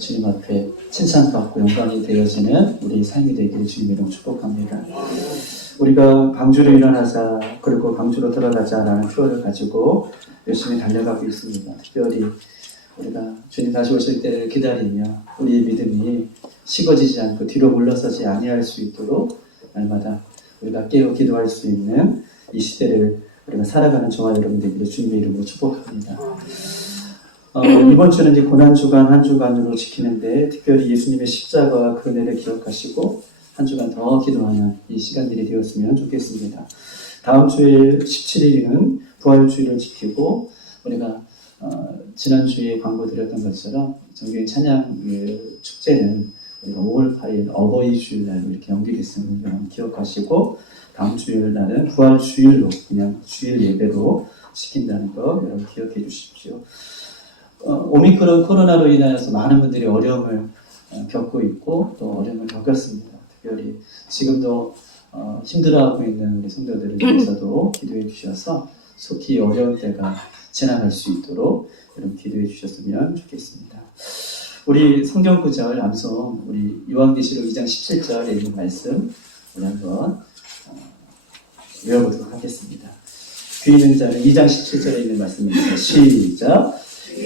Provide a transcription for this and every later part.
주님 앞에 칭찬받고 영광이 되어지는 우리 삶이 되기를 주님 이름 축복합니다. 우리가 광주로 일어나자 그리고 광주로 들어가자라는 표현을 가지고 열심히 달려가고 있습니다. 특별히 우리가 주님 다시 오실 때를 기다리며 우리의 믿음이 식어지지 않고 뒤로 물러서지 아니할 수 있도록 날마다 우리가 깨어 기도할 수 있는 이 시대를 우리가 살아가는 저와 여러분 되기를 주님의 이름으로 축복합니다. 이번 주는 이제 고난주간 한 주간으로 지키는데 특별히 예수님의 십자가와 그 은혜를 기억하시고 한 주간 더 기도하는 이 시간들이 되었으면 좋겠습니다. 다음 주일 17일은 부활주일을 지키고 우리가 지난주에 광고 드렸던 것처럼 정교회 찬양 축제는 우리가 5월 8일 어버이 주일날로 이렇게 연기됐음을 기억하시고 다음 주일 날은 부활주일로 그냥 주일 예배로 시킨다는 거 여러분 기억해 주십시오. 오미크론 코로나로 인하여서 많은 분들이 어려움을 겪고 있고 또 어려움을 겪었습니다. 특별히 지금도 힘들어하고 있는 우리 성도들을 위해서도 기도해 주셔서 속히 어려운 때가 지나갈 수 있도록 여러분 기도해 주셨으면 좋겠습니다. 우리 성경 구절 암송 우리 요한계시록 2장 17절에 있는 말씀 우리 한번 외워보도록 하겠습니다. 귀 있는 자는 2장 17절에 있는 말씀입니다. 시작.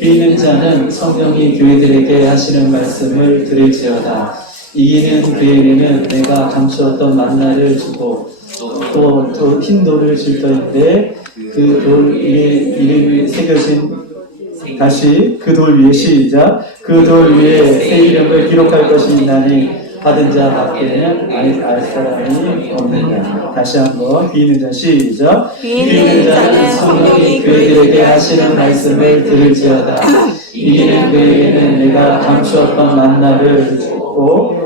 귀 있는 자는 성령이 교회들에게 하시는 말씀을 들을지어다. 이기는 그에게는 내가 감추었던 만나를 주고 또 흰 돌을 줄 터인데 그 돌 위에 이름이 새겨진 다시 그 돌 위에 시작. 그 돌 위에 새 이름을 기록할 것이 있나니 받은 자 밖에는 알 사람이 없느니라. 다시 한번 귀 있는 자 시작. 귀 있는 자는 성령이 그에게 하시는 말씀을 들을지어다. 이기는 그에게는 내가 감추었던 만나를 주고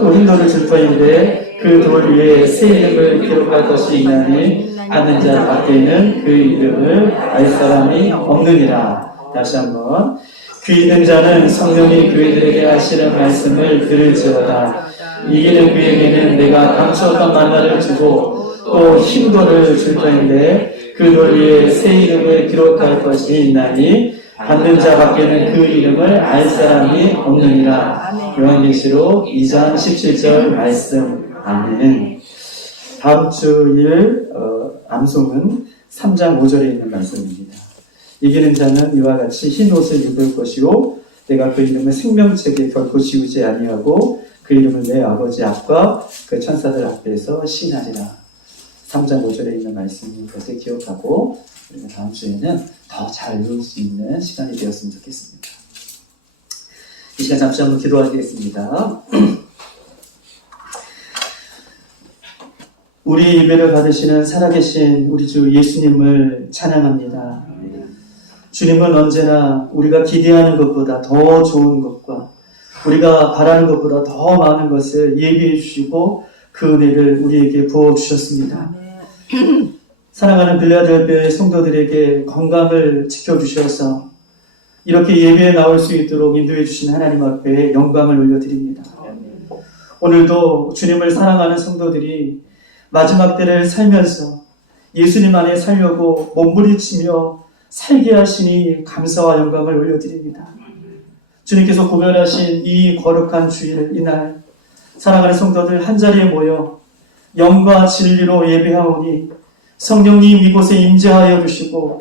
또 흰 돌을 줄 터인데 그 돌 위에 새 이름을 기록할 것이 있나니 받는 자 밖에는 그 이름을 알 사람이 없느니라. 다시 한번 귀 있는 자는 성령이 그들에게 하시는 말씀을 들을지어다. 이기는 그에게는 내가 감추었던 만나를 주고 또 흰 돌을 줄 터인데 그 돌 위에 새 이름을 기록할 것이 있나니 받는 자 밖에는 그 이름을 알 사람이 없느니라. 요한계시록 2장 17절 말씀. 아멘. 다음 주일 암송은 3장 5절에 있는 말씀입니다. 이기는 자는 이와 같이 흰 옷을 입을 것이요 내가 그 이름을 생명책에 결코 지우지 아니하고 그 이름을 내 아버지 앞과 그 천사들 앞에서 시인하리라. 3장 5절에 있는 말씀인 것을 기억하고 우리가 다음 주에는 더 잘 외울 수 있는 시간이 되었으면 좋겠습니다. 이 시간 잠시 한번 기도하겠습니다. 우리 예배를 받으시는 살아계신 우리 주 예수님을 찬양합니다. 주님은 언제나 우리가 기대하는 것보다 더 좋은 것과 우리가 바라는 것보다 더 많은 것을 예비해 주시고 그 은혜를 우리에게 부어주셨습니다. 사랑하는 빌라델비아의 성도들에게 건강을 지켜주셔서 이렇게 예배에 나올 수 있도록 인도해 주신 하나님 앞에 영광을 올려드립니다. 오늘도 주님을 사랑하는 성도들이 마지막 때를 살면서 예수님 안에 살려고 몸부림치며 살게 하시니 감사와 영광을 올려드립니다. 주님께서 구별하신 이 거룩한 주일 이날 사랑하는 성도들 한자리에 모여 영과 진리로 예배하오니 성령님 이곳에 임재하여 주시고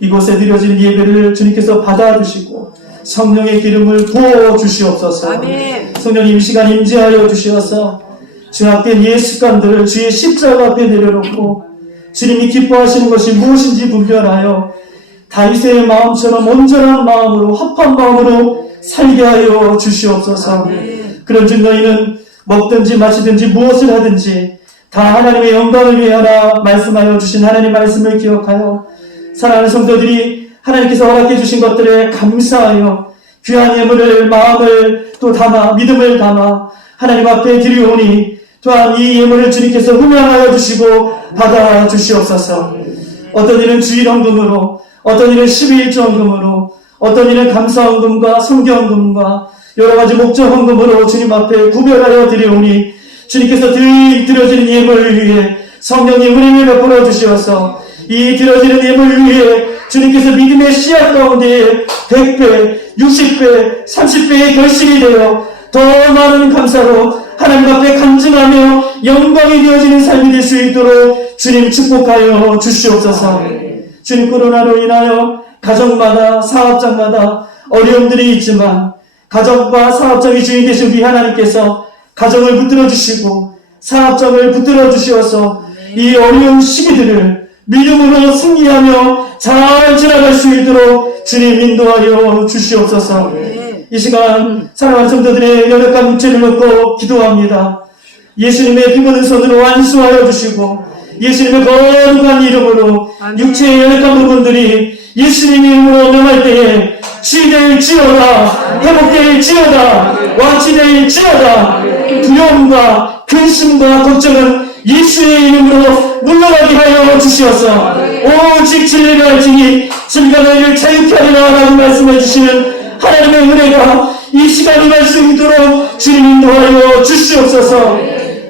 이곳에 드려지는 예배를 주님께서 받아주시고 성령의 기름을 부어 주시옵소서. 아멘. 성령님 이 시간 임재하여 주시어서 죄악된 옛 습관들을 주의 십자가 앞에 내려놓고 주님이 기뻐하시는 것이 무엇인지 분별하여 다윗의 마음처럼 온전한 마음으로 합한 마음으로 살게 하여 주시옵소서. 그런즉 너희는 먹든지 마시든지 무엇을 하든지 다 하나님의 영광을 위해 하라 말씀하여 주신 하나님 말씀을 기억하여 사랑하는 성도들이 하나님께서 허락해 주신 것들에 감사하여 귀한 예물을 마음을 또 담아 믿음을 담아 하나님 앞에 드리오니 또한 이 예물을 주님께서 흠양하여 주시고 받아 주시옵소서. 어떤 일은 주일헌금으로 어떤 일은 12일조헌금으로 어떤 일은 감사헌금과 성경헌금과 여러가지 목적헌금으로 주님 앞에 구별하여 드리오니 주님께서 드려지는 예물을 위해 성령님 은혜를 베풀어 주시어서 이 드려지는 예물을 위해 주님께서 믿음의 씨앗 가운데 100배, 60배, 30배의 결실이 되어 더 많은 감사로 하나님 앞에 간증하며 영광이 되어지는 삶이 될 수 있도록 주님 축복하여 주시옵소서. 주님, 코로나로 인하여 가정마다 사업장마다 어려움들이 있지만 가정과 사업장이 주인 되신 우리 하나님께서 가정을 붙들어 주시고 사업장을 붙들어 주시어서 이 어려운 시기들을 믿음으로 승리하며 잘 지나갈 수 있도록 주님 인도하여 주시옵소서. 이 시간 사랑하는 성도들의 연약한 육체를 놓고 기도합니다. 예수님의 피묻은 손으로 안수하여 주시고 예수님의 거룩한 이름으로 육체의 연약한 부분들이 예수님 이름으로 명할 때에 치유될지어다, 회복될지어다, 완치될지어다. 두려움과 근심과 걱정은 예수의 이름으로 물러가게 하여 주시어서 오직 진리를 알지니 진리가 너희를 자유케 하리라 라고 말씀해 주시는 하나님의 은혜가 이 시간이 갈 수 있도록 주님 인도하여 주시옵소서.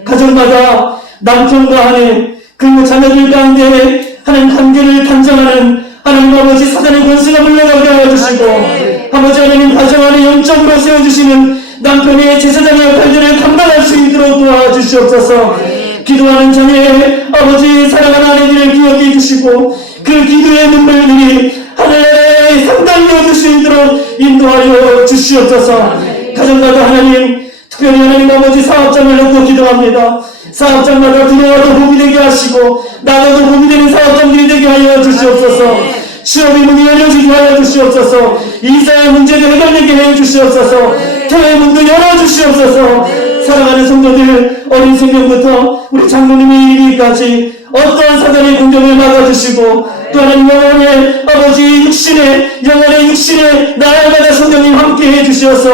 가정마다 남편과 아내 그리고 자녀들 가운데 하나님 관계를 단정하는 하나님 아버지 사단의 권세가 물러가게 하여 주시고 아버지 하나님 가정 안에 영적으로 세워주시는 남편의 제사장의 역할들을 감당할 수 있도록 도와주시옵소서. 기도하는 자녀의 아버지 사랑하는 아내들을 기억해 주시고 그 기도의 눈물들이 하늘에 상당히 얻을 수 있도록 인도하여 주시옵소서. 가정마다 하나님 특별히 하나님 아버지 사업장을 놓고 기도합니다. 사업장마다 두려워도 복이 되게 하시고 나가도 복이 되는 사업장들이 되게 하여 주시옵소서. 취업의 문이 열려지게 하여 주시옵소서. 이사의 문제도 해결되게 해 주시옵소서. 교회 문도 열어주시옵소서. 사랑하는 성도들 어린 생명부터 우리 장로님의 이르기까지 어떠한 사단의 공격을 막아주시고 또 하나님 영혼의 아버지 영혼의 육신에 날마다 성령님 함께 해주시어서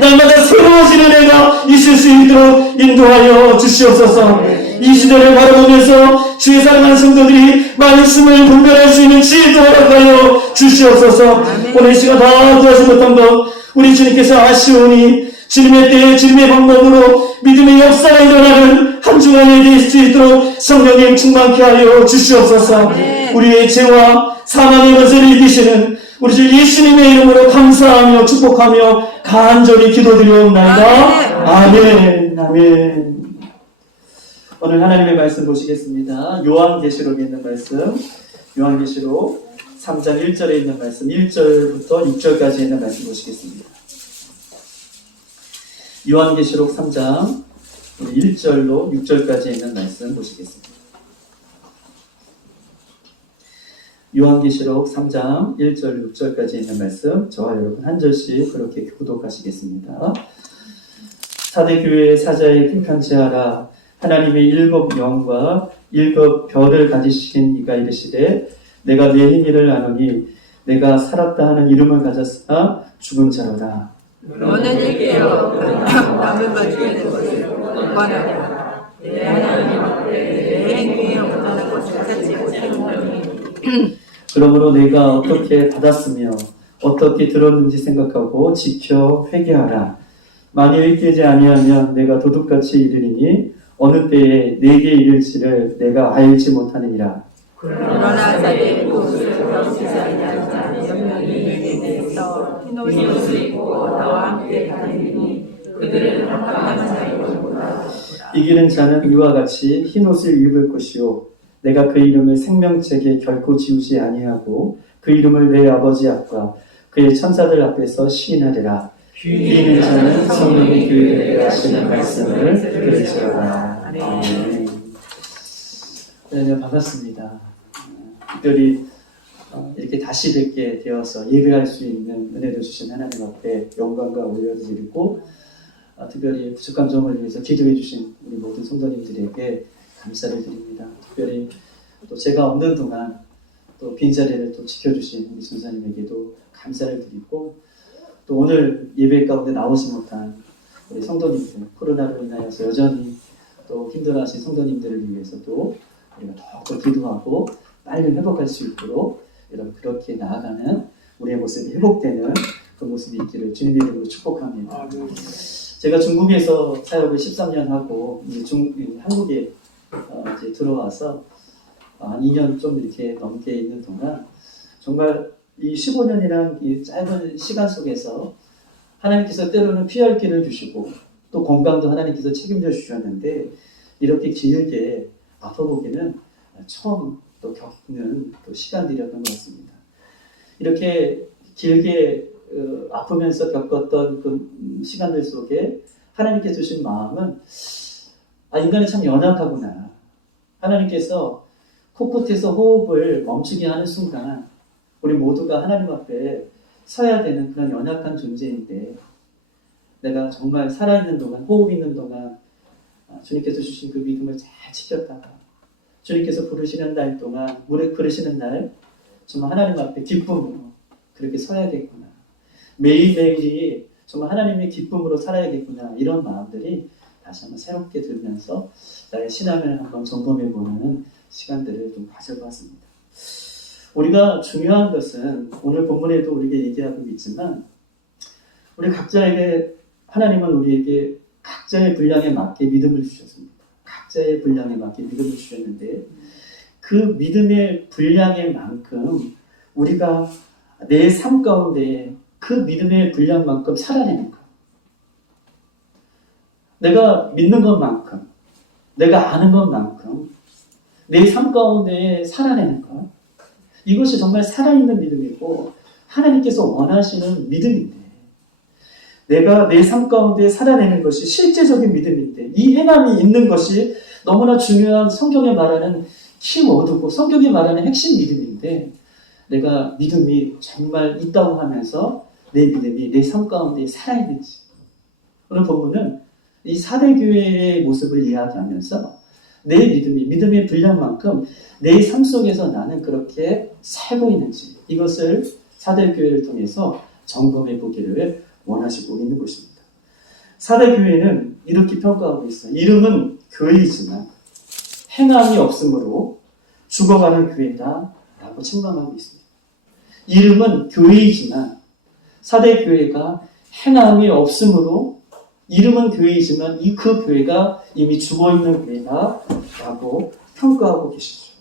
날마다 새로워지는 애가 있을 수 있도록 인도하여 주시옵소서. 이 시대를 바라보면서 주의 사랑하는 성도들이 말씀을 분별할 수 있는 지혜도 허락하여 주시옵소서. 오늘 시간 다 구하지 못한 것 우리 주님께서 아시오니 주님의 때에 주님의 방법으로 믿음의 역사가 일어나는 한 주간이 될 수 있도록 성령님 충만케 하여 주시옵소서. 우리의 죄와 사망의 것을 이기시는 우리 주 예수님의 이름으로 감사하며 축복하며 간절히 기도드리옵나이다. 아멘. 아멘. 오늘 하나님의 말씀 보시겠습니다. 요한계시록에 있는 말씀, 요한계시록 3장 1절에 있는 말씀, 1절부터 6절까지 있는 말씀 보시겠습니다. 요한계시록 3장 1절로 6절까지 있는 말씀 보시겠습니다. 요한계시록 3장 1절 6절까지 있는 말씀 저와 여러분 한 절씩 그렇게 교독하시겠습니다. 사대 교회의 사자에 핑편지하라. 하나님의 7 영과 7 별을 가지신 이가 이르시되 내가 내 행위를 아노니 내가 살았다 하는 이름을 가졌으나 죽은 자로다. 너는 일깨어 남을 가지는 것을 원하라. 내 하나님 앞에 내 행위에 원하는 것을 찾지 못하노니 그러므로 내가 어떻게 받았으며 어떻게 들었는지 생각하고 지켜 회개하라. 만일 일깨지 아니하면 내가 도둑같이 이르리니 어느 때에 내게 이를지를 내가 알지 못하느니라. 그러나 사대 옷을 벗기지 아니한 자 몇 명이 내게 대해서 흰 옷을 입고 나와 함께 다니니 그들은 합당한 자이로구나. 이기는 자는 이와 같이 흰 옷을 입을 것이요 내가 그 이름을 생명책에 결코 지우지 아니하고 그 이름을 내 아버지 앞과 그의 천사들 앞에서 시인하리라. 귀 있는 자는 성령의 교회에 하시는 말씀을 들을지어다. 아멘. 네, 반갑습니다. 특별히 이렇게 다시 뵙게 되어서 예배할 수 있는 은혜를 주신 하나님 앞에 영광과 올려드리고 특별히 부족한 점을 위해서 기도해 주신 우리 모든 성도님들에게 감사를 드립니다. 특별히 또 제가 없는 동안 또 빈자리를 또 지켜주신 우리 전사님에게도 감사를 드리고 또 오늘 예배 가운데 나오지 못한 우리 성도님들 코로나로 인하여서 여전히 또 힘들어하신 성도님들을 위해서도 우리가 더욱더 기도하고 빨리 회복할 수 있도록 여러분 그렇게 나아가는 우리의 모습이 회복되는 그 모습이 있기를 주님의 이름으로 축복합니다. 제가 중국에서 사역을 13년 하고 이제 한국에 이제 들어와서 한 2년 좀 이렇게 넘게 있는 동안 정말 이 15년이란 이 짧은 시간 속에서 하나님께서 때로는 피할 길을 주시고 또 건강도 하나님께서 책임져 주셨는데 이렇게 길게 아파보기는 처음 또 겪는 또 시간들이었던 것 같습니다. 이렇게 길게 아프면서 겪었던 그 시간들 속에 하나님께서 주신 마음은 인간이 참 연약하구나. 하나님께서 코끝에서 호흡을 멈추게 하는 순간 우리 모두가 하나님 앞에 서야 되는 그런 연약한 존재인데 내가 정말 살아있는 동안, 호흡 있는 동안 주님께서 주신 그 믿음을 잘 지켰다가 주님께서 부르시는 날 동안, 무릎 꿇으시는 날 정말 하나님 앞에 기쁨으로 그렇게 서야겠구나. 매일매일이 정말 하나님의 기쁨으로 살아야겠구나. 이런 마음들이 다시 한번 새롭게 들면서 나의 신앙을 한번 점검해보는 시간들을 좀 가져봤습니다. 우리가 중요한 것은 오늘 본문에도 우리에게 얘기하고 있지만 우리 각자에게 하나님은 우리에게 각자의 분량에 맞게 믿음을 주셨습니다. 각자의 분량에 맞게 믿음을 주셨는데 그 믿음의 분량의 만큼 우리가 내 삶 가운데 그 믿음의 분량만큼 살아내는 것. 내가 믿는 것만큼, 내가 아는 것만큼 내 삶 가운데 살아내는 것. 이것이 정말 살아있는 믿음이고 하나님께서 원하시는 믿음인데 내가 내 삶 가운데 살아내는 것이 실제적인 믿음인데 이 행함이 있는 것이 너무나 중요한 성경에 말하는 키워드고 성경에 말하는 핵심 믿음인데 내가 믿음이 정말 있다고 하면서 내 믿음이 내 삶 가운데 살아있는지. 오늘 본문은 이 사대교회의 모습을 이야기하면서 내 믿음이 믿음의 분량만큼 내 삶 속에서 나는 그렇게 살고 있는지 이것을 사대교회를 통해서 점검해 보기를 원하시고 있는 것입니다. 사대교회는 이렇게 평가하고 있어요. 이름은 교회이지만 행함이 없으므로 죽어가는 교회다 라고 책망하고 있습니다. 이름은 교회이지만 사대교회가 행함이 없으므로 이름은 교회이지만 그 교회가 이미 죽어있는 교회다 라고 평가하고 계시죠.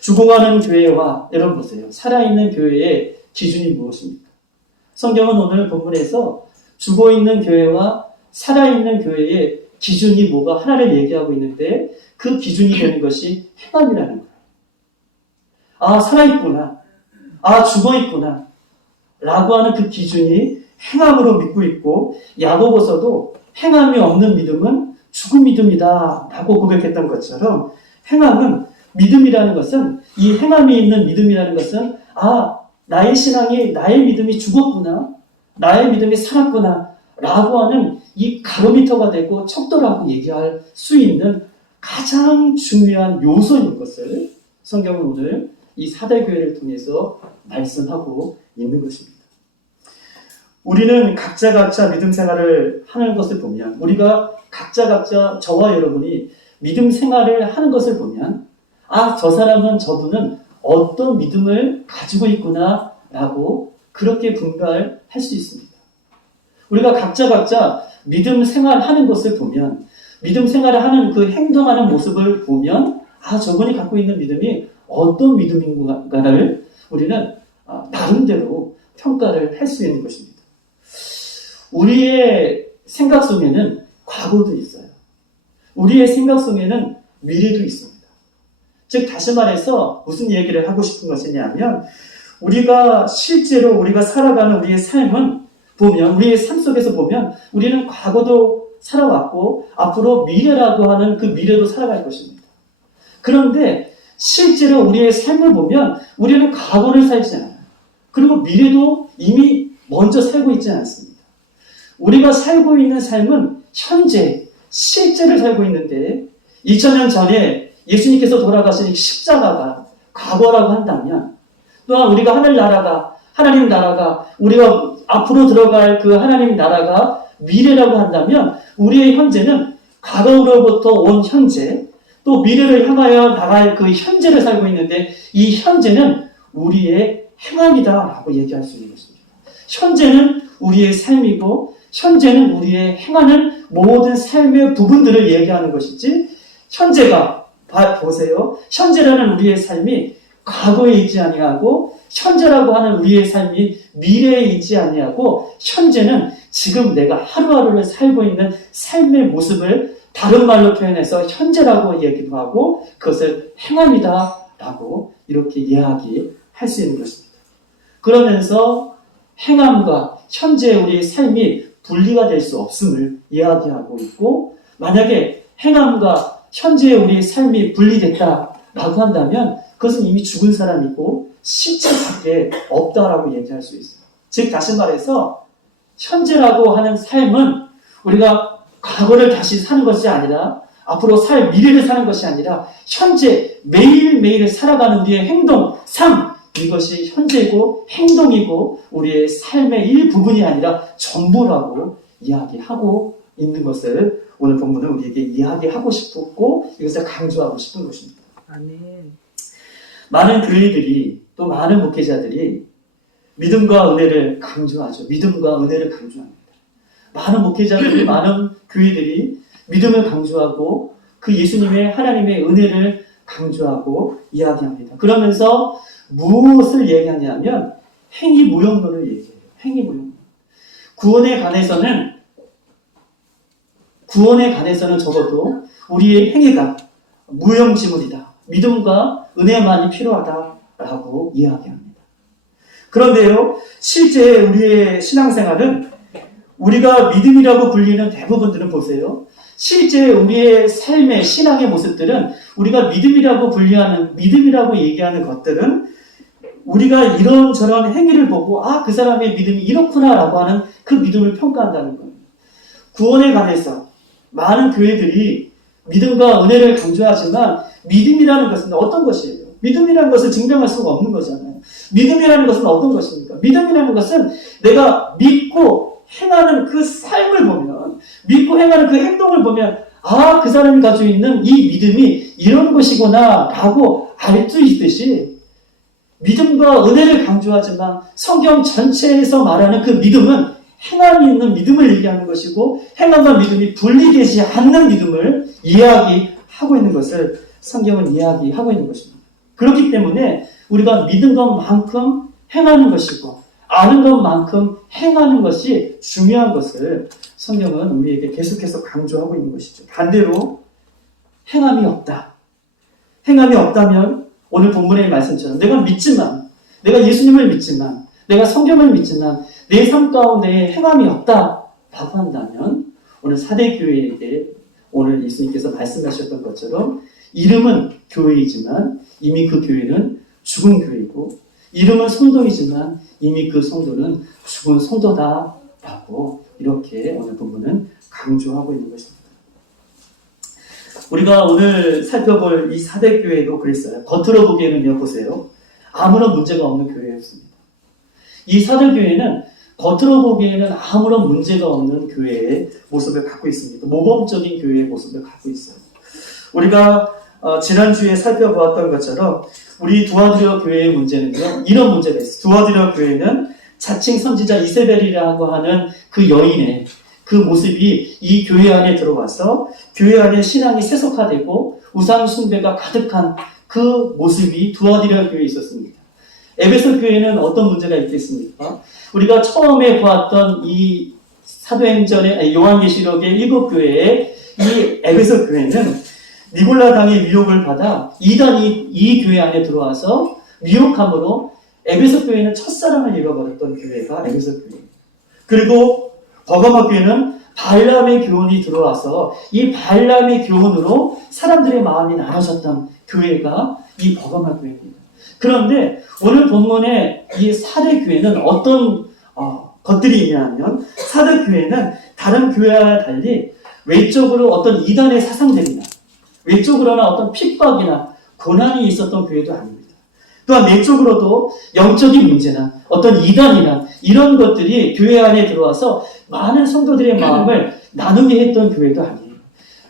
죽어가는 교회와 여러분 보세요. 살아있는 교회의 기준이 무엇입니까? 성경은 오늘 본문에서 죽어있는 교회와 살아있는 교회의 기준이 뭐가 하나를 얘기하고 있는데 그 기준이 되는 것이 행함이라는 거예요. 살아있구나. 죽어있구나. 라고 하는 그 기준이 행함으로 믿고 있고 야고보서도 행함이 없는 믿음은 죽은 믿음이다 라고 고백했던 것처럼 행함은 믿음이라는 것은 이 행함이 있는 믿음이라는 것은 나의 신앙이 나의 믿음이 죽었구나 나의 믿음이 살았구나 라고 하는 이 가로미터가 되고 척도라고 얘기할 수 있는 가장 중요한 요소인 것을 성경은 오늘 이 사대교회를 통해서 말씀하고 있는 것입니다. 우리는 각자 믿음 생활을 하는 것을 보면 우리가 각자 저와 여러분이 믿음 생활을 하는 것을 보면 저 사람은 저분은 어떤 믿음을 가지고 있구나 라고 그렇게 분별할 수 있습니다. 우리가 각자 믿음 생활하는 것을 보면 믿음 생활을 하는 그 행동하는 모습을 보면 저분이 갖고 있는 믿음이 어떤 믿음인가를 우리는 나름대로 평가를 할 수 있는 것입니다. 우리의 생각 속에는 과거도 있어요. 우리의 생각 속에는 미래도 있습니다. 즉 다시 말해서 무슨 얘기를 하고 싶은 것이냐면 우리가 실제로 우리가 살아가는 우리의 삶은 보면 우리의 삶 속에서 보면 우리는 과거도 살아왔고 앞으로 미래라고 하는 그 미래도 살아갈 것입니다. 그런데 실제로 우리의 삶을 보면 우리는 과거를 살지 않아요. 그리고 미래도 이미 먼저 살고 있지 않습니다. 우리가 살고 있는 삶은 현재, 실제를 살고 있는데 2000년 전에 예수님께서 돌아가신 십자가가 과거라고 한다면 또한 우리가 하나님 나라가 우리가 앞으로 들어갈 그 하나님 나라가 미래라고 한다면 우리의 현재는 과거로부터 온 현재 또 미래를 향하여 나갈 그 현재를 살고 있는데 이 현재는 우리의 행함이다라고 얘기할 수 있는 것입니다. 현재는 우리의 삶이고 현재는 우리의 행하는 모든 삶의 부분들을 얘기하는 것이지 현재가 보세요. 현재라는 우리의 삶이 과거에 있지 아니하고 현재라고 하는 우리의 삶이 미래에 있지 아니하고 현재는 지금 내가 하루하루를 살고 있는 삶의 모습을 다른 말로 표현해서 현재라고 얘기도 하고 그것을 행함이다 라고 이렇게 이야기할 수 있는 것입니다. 그러면서 행함과 현재 우리의 삶이 분리가 될 수 없음을 이야기하고 있고, 만약에 행함과 현재 우리의 삶이 분리됐다라고 한다면 그것은 이미 죽은 사람이고 시체밖에 없다라고 얘기할 수 있어요. 즉 다시 말해서 현재라고 하는 삶은 우리가 과거를 다시 사는 것이 아니라 앞으로 살 미래를 사는 것이 아니라 현재 매일매일 살아가는 우리의 행동, 삶, 이것이 현재고 행동이고 우리의 삶의 일부분이 아니라 전부라고 이야기하고 있는 것을 오늘 본문은 우리에게 이야기하고 싶었고 이것을 강조하고 싶은 것입니다. 아멘. 많은 교회들이 또 많은 목회자들이 믿음과 은혜를 강조하죠. 믿음과 은혜를 강조합니다. 많은 목회자들이 많은 교회들이 믿음을 강조하고 그 예수님의 하나님의 은혜를 강조하고 이야기합니다. 그러면서 무엇을 얘기하냐면 행위무용론을 얘기해요. 행위무용론. 구원에 관해서는 적어도 우리의 행위가 무용지물이다. 믿음과 은혜만이 필요하다라고 이야기합니다. 그런데요, 실제 우리의 신앙생활은 우리가 믿음이라고 불리는 대부분들은 보세요. 실제 우리의 삶의 신앙의 모습들은 우리가 믿음이라고 얘기하는 것들은 우리가 이런저런 행위를 보고 그 사람의 믿음이 이렇구나라고 하는 그 믿음을 평가한다는 거예요. 구원에 관해서 많은 교회들이 믿음과 은혜를 강조하지만 믿음이라는 것은 어떤 것이에요? 믿음이라는 것을 증명할 수가 없는 거잖아요. 믿음이라는 것은 어떤 것입니까? 믿음이라는 것은 내가 믿고 행하는 그 삶을 보면, 믿고 행하는 그 행동을 보면 그 사람이 가지고 있는 이 믿음이 이런 것이구나 라고 알 수 있듯이 믿음과 은혜를 강조하지만 성경 전체에서 말하는 그 믿음은 행함이 있는 믿음을 얘기하는 것이고 행함과 믿음이 분리되지 않는 믿음을 이야기하고 있는 것을 성경은 이야기하고 있는 것입니다. 그렇기 때문에 우리가 믿은 것만큼 행하는 것이고 아는 것만큼 행하는 것이 중요한 것을 성경은 우리에게 계속해서 강조하고 있는 것이죠. 반대로 행함이 없다. 행함이 없다면 오늘 본문의 말씀처럼 내가 예수님을 믿지만 내가 성경을 믿지만 내 삶 가운데 행함이 없다라고 한다면 오늘 사대교회에게 오늘 예수님께서 말씀하셨던 것처럼 이름은 교회이지만 이미 그 교회는 죽은 교회이고 이름은 성도이지만 이미 그 성도는 죽은 성도다라고 이렇게 오늘 본문은 강조하고 있는 것입니다. 우리가 오늘 살펴볼 이 사대교회도 그랬어요. 겉으로 보기에는요, 보세요. 아무런 문제가 없는 교회였습니다. 이 사대교회는 겉으로 보기에는 아무런 문제가 없는 교회의 모습을 갖고 있습니다. 모범적인 교회의 모습을 갖고 있어요. 우리가 지난주에 살펴보았던 것처럼 우리 두아디라 교회의 문제는요, 이런 문제가 있어요. 두아디라 교회는 자칭 선지자 이세벨이라고 하는 그 여인의 그 모습이 이 교회 안에 들어와서 교회 안에 신앙이 세속화되고 우상 숭배가 가득한 그 모습이 두아디라 교회에 있었습니다. 에베소 교회는 어떤 문제가 있겠습니까? 우리가 처음에 보았던 이 사도행전의 요한계시록의 7교회의 이 에베소 교회는 니골라 당의 미혹을 받아 이단이 이 교회 안에 들어와서 미혹함으로 에베소 교회는 첫사랑을 잃어버렸던 교회가 에베소 교회입니다. 그리고 버가마 교회는 발람의 교훈이 들어와서 이 발람의 교훈으로 사람들의 마음이 나눠졌던 교회가 이 버가마 교회입니다. 그런데 오늘 본문의 이 사대교회는 어떤 것들이 있냐면 사대교회는 다른 교회와 달리 외적으로 어떤 이단의 사상들이나 외적으로나 어떤 핍박이나 고난이 있었던 교회도 아닙니다. 또한 내적으로도 영적인 문제나 어떤 이단이나 이런 것들이 교회 안에 들어와서 많은 성도들의 마음을 나누게 했던 교회도 아니에요.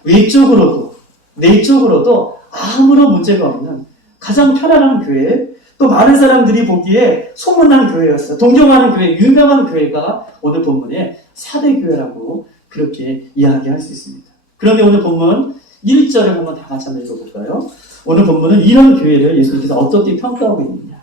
외적으로도 내적으로도 아무런 문제가 없는 가장 편안한 교회, 또 많은 사람들이 보기에 소문난 교회였어요. 동경하는 교회, 유명한 교회가 오늘 본문에 사대교회라고 그렇게 이야기할 수 있습니다. 그런데 오늘 본문 1절을 한번 다 같이 한번 읽어볼까요? 오늘 본문은 이런 교회를 예수님께서 어떻게 평가하고 있느냐.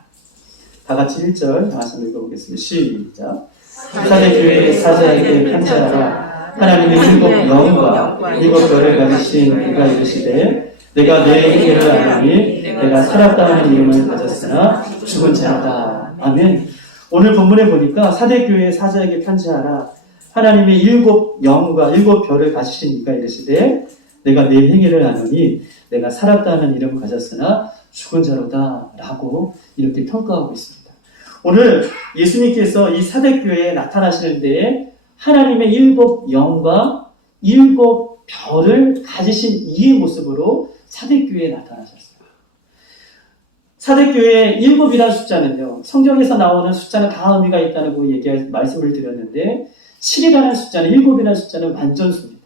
다 같이 1절 다 같이 한번 읽어보겠습니다. 시작. 사대교회의 사자에게 편지하라. 하나님의 일곱 영과 일곱 별을 가지신 그가 이르시되 내가 내 행위를 아노니 내가 살았다 하는 이름을 가졌으나 죽은 자다. 아멘. 오늘 본문에 보니까 사대교회의 사자에게 편지하라. 하나님의 일곱 영과 일곱 별을 가지신 이가 이르시되 내가 내 행위를 아노니 내가 살았다 하는 이름을 가졌으나 죽은 자로다 라고 이렇게 평가하고 있습니다. 오늘 예수님께서 이 사대교회에 나타나시는 데에 하나님의 일곱 영과 일곱 별을 가지신 이의 모습으로 사대교회에 나타나셨어요. 사대교회의 일곱이라는 숫자는요, 성경에서 나오는 숫자는 다 의미가 있다는 말씀을 드렸는데 7이라는 숫자는, 일곱이라는 숫자는 완전수입니다.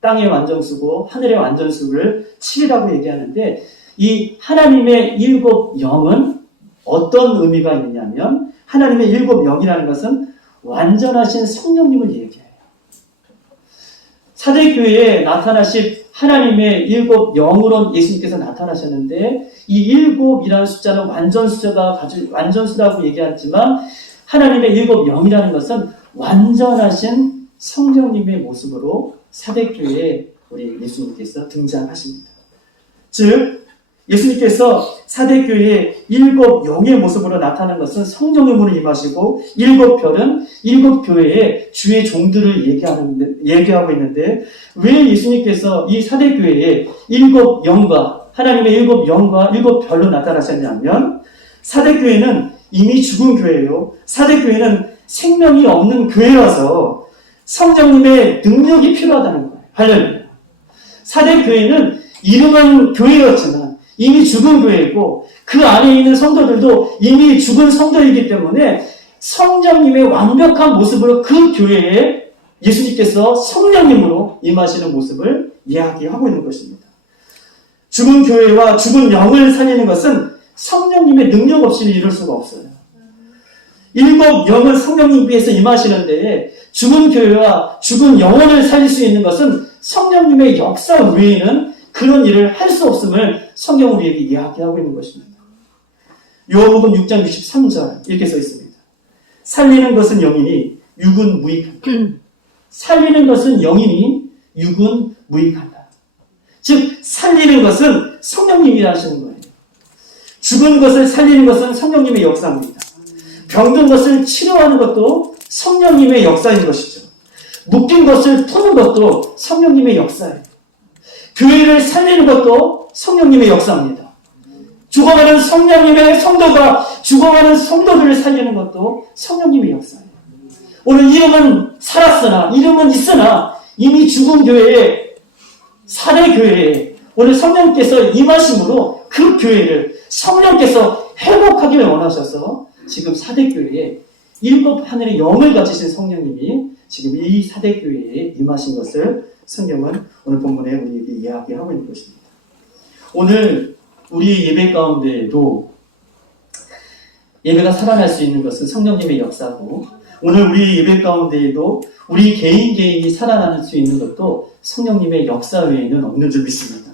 땅의 완전수고 하늘의 완전수를 7이라고 얘기하는데 이 하나님의 일곱 영은 어떤 의미가 있느냐면 하나님의 일곱 영이라는 것은 완전하신 성령님을 얘기해요. 사대교회에 나타나신 하나님의 일곱 영으로 예수님께서 나타나셨는데 이 일곱이라는 숫자는 완전수라고 얘기하지만 하나님의 일곱 영이라는 것은 완전하신 성령님의 모습으로 사대교회에 우리 예수님께서 등장하십니다. 즉 예수님께서 사대교회의 일곱 영의 모습으로 나타난 것은 성령님으로 임하시고 일곱 별은 일곱 교회의 주의 종들을 얘기하고 있는데 왜 예수님께서 이 사대교회의 일곱 영과 하나님의 일곱 영과 일곱 별로 나타나셨냐면 사대교회는 이미 죽은 교회예요. 사대교회는 생명이 없는 교회라서 성령님의 능력이 필요하다는 거예요. 할렐루야. 사대교회는 이름은 교회였지만 이미 죽은 교회이고 그 안에 있는 성도들도 이미 죽은 성도이기 때문에 성령님의 완벽한 모습으로 그 교회에 예수님께서 성령님으로 임하시는 모습을 이야기하고 있는 것입니다. 죽은 교회와 죽은 영을 살리는 것은 성령님의 능력 없이는 이룰 수가 없어요. 일곱 영은 성령님께서 임하시는 데에 죽은 교회와 죽은 영혼을 살릴 수 있는 것은 성령님의 역사 외에는 그런 일을 할 수 없음을 성경은 우리에게 이야기하고 있는 것입니다. 요한복음 6장 63절 이렇게 써 있습니다. 살리는 것은 영이니 육은 무익한다. 살리는 것은 영이니 육은 무익한다. 즉 살리는 것은 성령님이 하시는 거예요. 죽은 것을 살리는 것은 성령님의 역사입니다. 병든 것을 치료하는 것도 성령님의 역사인 것이죠. 묶인 것을 푸는 것도 성령님의 역사예요. 교회를 살리는 것도 성령님의 역사입니다. 죽어가는 성령님의 성도가 죽어가는 성도들을 살리는 것도 성령님의 역사예요. 오늘 이름은 살았으나 이름은 있으나 이미 죽은 교회에 사대교회에 오늘 성령께서 임하심으로 그 교회를 성령께서 회복하기를 원하셔서 지금 사대교회에 일곱 하늘의 영을 가지신 성령님이 지금 이 사대교회에 임하신 것을 성경은 오늘 본문에 우리에게 이야기하고 있는 것입니다. 오늘 우리 예배 가운데에도 예배가 살아날 수 있는 것은 성령님의 역사고 오늘 우리 예배 가운데에도 우리 개인이 살아날 수 있는 것도 성령님의 역사 외에는 없는 줄 믿습니다.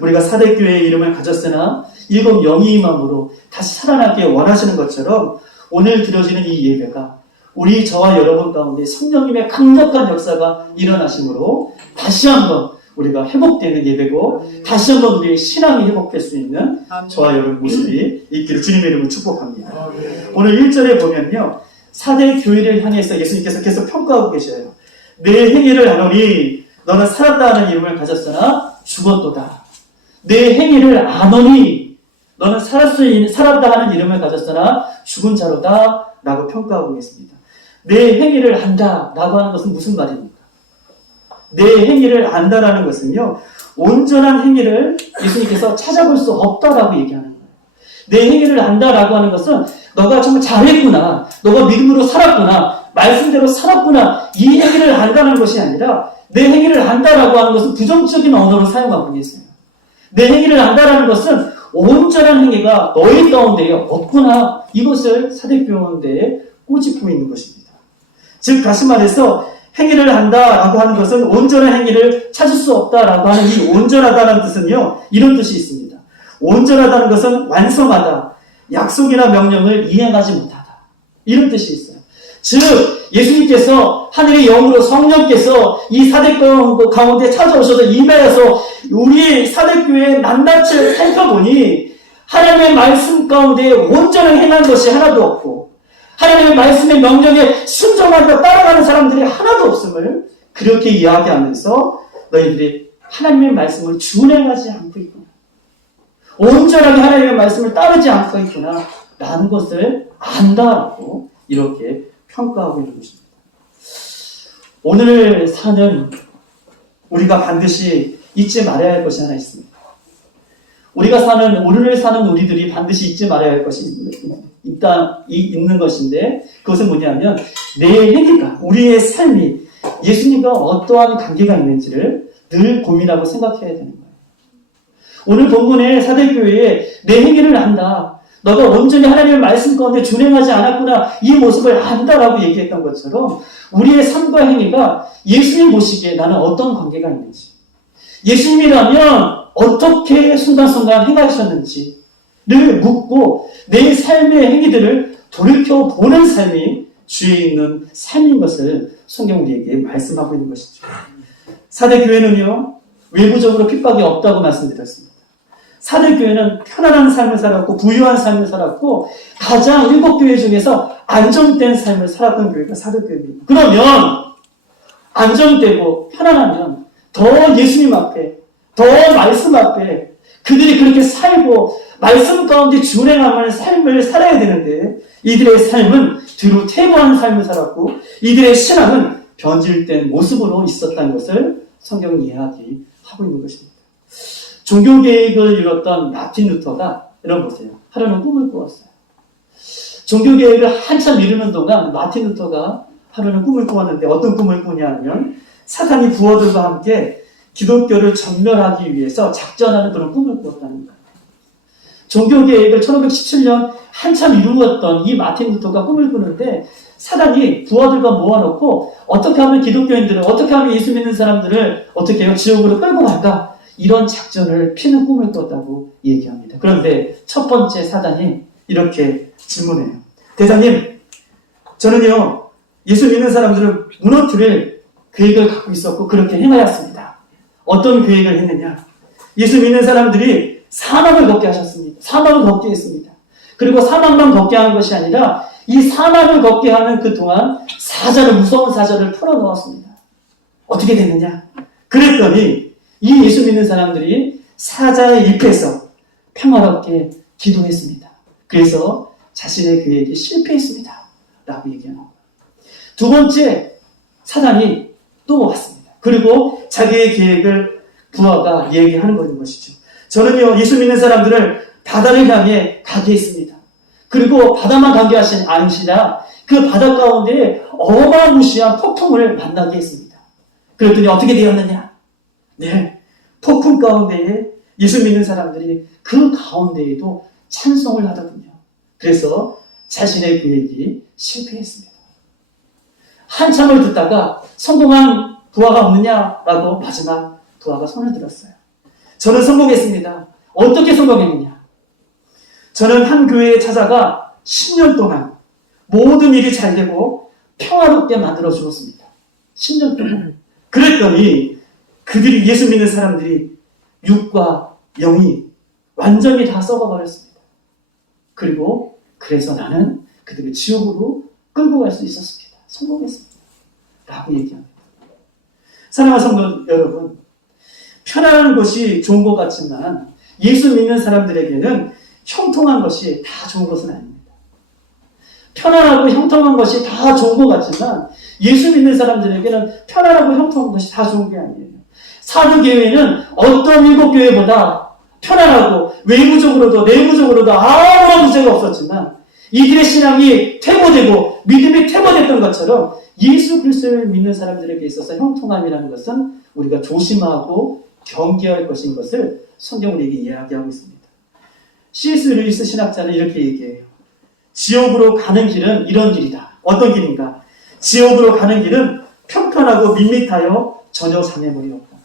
우리가 사대교회의 이름을 가졌으나 일곱 영이 임함으로 다시 살아나게 원하시는 것처럼 오늘 드려지는 이 예배가 우리 저와 여러분 가운데 성령님의 강력한 역사가 일어나심으로 다시 한번 우리가 회복되는 예배고 다시 한번 우리의 신앙이 회복될 수 있는 저와 여러분 모습이 있기를 주님의 이름으로 축복합니다. 오늘 1절에 보면요. 사대교회를 향해서 예수님께서 계속 평가하고 계셔요. 내 행위를 아노니 너는 살았다 하는 이름을 가졌으나 죽었도다. 내 행위를 아노니 너는 살았다 하는 이름을 가졌으나 죽은 자로다 라고 평가하고 있습니다. 내 행위를 안다 라고 하는 것은 무슨 말입니까? 내 행위를 안다라는 것은요, 온전한 행위를 예수님께서 찾아볼 수 없다라고 얘기하는 거예요. 내 행위를 안다라고 하는 것은 너가 정말 잘했구나, 너가 믿음으로 살았구나, 말씀대로 살았구나, 이 행위를 안다는 것이 아니라 내 행위를 안다라고 하는 것은 부정적인 언어로 사용하고 계세요. 내 행위를 안다라는 것은 온전한 행위가 너희 가운데에 없구나, 이것을 사대교회에 꼬집고 있는 것입니다. 즉 다시 말해서 행위를 한다라고 하는 것은 온전한 행위를 찾을 수 없다라고 하는 이 온전하다는 뜻은요, 이런 뜻이 있습니다. 온전하다는 것은 완성하다, 약속이나 명령을 이행하지 못하다, 이런 뜻이 있어요. 즉 예수님께서 하늘의 영으로 성령께서 이 사대교회 가운데 찾아오셔서 임하여서 우리 사대교회의 낱낱을 살펴보니 하나님의 말씀 가운데 온전히 행한 것이 하나도 없고 하나님의 말씀의 명령에 순종하며 따라가는 사람들이 하나도 없음을 그렇게 이야기하면서 너희들이 하나님의 말씀을 준행하지 않고 있구나, 온전하게 하나님의 말씀을 따르지 않고 있구나 라는 것을 안다라고 이렇게 평가하고 있는 것입니다. 오늘 사는 우리가 반드시 잊지 말아야 할 것이 하나 있습니다. 오늘을 사는 우리들이 반드시 잊지 말아야 할 것이 있는 것인데, 그것은 뭐냐면 내 행위가, 우리의 삶이 예수님과 어떠한 관계가 있는지를 늘 고민하고 생각해야 되는 거예요. 오늘 본문에 사대교회에 내 행위를 안다, 너가 온전히 하나님의 말씀 가운데 준행하지 않았구나, 이 모습을 안다라고 얘기했던 것처럼 우리의 삶과 행위가 예수님 보시기에 나는 어떤 관계가 있는지, 예수님이라면 어떻게 순간순간 행하셨는지를 묻고 내 삶의 행위들을 돌이켜보는 삶이 주에 있는 삶인 것을 성경 우리에게 말씀하고 있는 것이죠. 사대교회는요, 외부적으로 핍박이 없다고 말씀드렸습니다. 사대교회는 편안한 삶을 살았고 부유한 삶을 살았고 가장 7교회 중에서 안정된 삶을 살았던 교회가 사대교회입니다. 그러면 안정되고 편안하면 더 예수님 앞에, 더 말씀 앞에 그들이 그렇게 살고 말씀 가운데 준행하는 삶을 살아야 되는데, 이들의 삶은 뒤로 퇴보한 삶을 살았고 이들의 신앙은 변질된 모습으로 있었다는 것을 성경이 이야기하고 있는 것입니다. 종교개혁을 이뤘던 마틴 루터가, 여러분 보세요, 하루는 꿈을 꾸었어요. 종교개혁을 한참 이루는 동안 마틴 루터가 하루는 꿈을 꾸었는데 어떤 꿈을 꾸냐면 사탄이 부하들과 함께 기독교를 전멸하기 위해서 작전하는 그런 꿈을 꾸었다는 거예요. 종교개혁을 1517년 한참 이루었던 이 마틴 루터가 꿈을 꾸는데 사단이 부하들과 모아놓고 어떻게 하면 기독교인들을, 어떻게 하면 예수 믿는 사람들을 어떻게 해요? 지옥으로 끌고 갈까? 이런 작전을 피는 꿈을 꿨다고 얘기합니다. 그런데 첫 번째 사단이 이렇게 질문해요. 대장님, 저는요, 예수 믿는 사람들을 무너뜨릴 계획을 갖고 있었고 그렇게 행하였습니다. 어떤 계획을 했느냐? 예수 믿는 사람들이 사망을 걷게 하셨습니다. 사망을 걷게 했습니다. 그리고 사망만 걷게 한 것이 아니라 이 사망을 걷게 하는 그 동안 무서운 사자를 풀어넣었습니다. 어떻게 됐느냐? 그랬더니 이 예수 믿는 사람들이 사자의 잎에서 평화롭게 기도했습니다. 그래서 자신의 계획이 실패했습니다. 라고 얘기하는 거예요. 두 번째, 사단이 또 왔습니다. 그리고 자기의 계획을 부하가 얘기하는 것이죠. 저는요, 예수 믿는 사람들을 바다를 향해 가게 했습니다. 그리고 바다만 가게 하신 아니시라 그 바다 가운데 어마무시한 폭풍을 만나게 했습니다. 그랬더니 어떻게 되었느냐? 네, 폭풍 가운데에 예수 믿는 사람들이 그 가운데에도 찬송을 하더군요. 그래서 자신의 계획이 실패했습니다. 한참을 듣다가 성공한 부하가 없느냐라고 마지막 부하가 손을 들었어요. 저는 성공했습니다. 어떻게 성공했느냐? 저는 한 교회에 찾아가 10년 동안 모든 일이 잘 되고 평화롭게 만들어 주었습니다. 10년 동안. 그랬더니 그들이, 예수 믿는 사람들이 육과 영이 완전히 다 썩어버렸습니다. 그리고 그래서 나는 그들을 지옥으로 끌고 갈 수 있었습니다. 성공했습니다. 라고 얘기합니다. 사랑하는 성도 여러분, 편안한 것이 좋은 것 같지만 예수 믿는 사람들에게는 형통한 것이 다 좋은 것은 아닙니다. 편안하고 형통한 것이 다 좋은 것 같지만 예수 믿는 사람들에게는 편안하고 형통한 것이 다 좋은 게 아니에요. 사도교회는 어떤 7교회보다 편안하고 외부적으로도 내부적으로도 아무런 문제가 없었지만 이들의 신앙이 퇴보되고 믿음이 퇴보됐던 것처럼 예수 그리스도를 믿는 사람들에게 있어서 형통함이라는 것은 우리가 조심하고 경계할 것인 것을 성경 우리에게 이야기하고 있습니다. C.S. 루이스 신학자는 이렇게 얘기해요. 지옥으로 가는 길은 이런 길이다. 어떤 길인가? 지옥으로 가는 길은 평평하고 밋밋하여 전혀 장애물이 없다.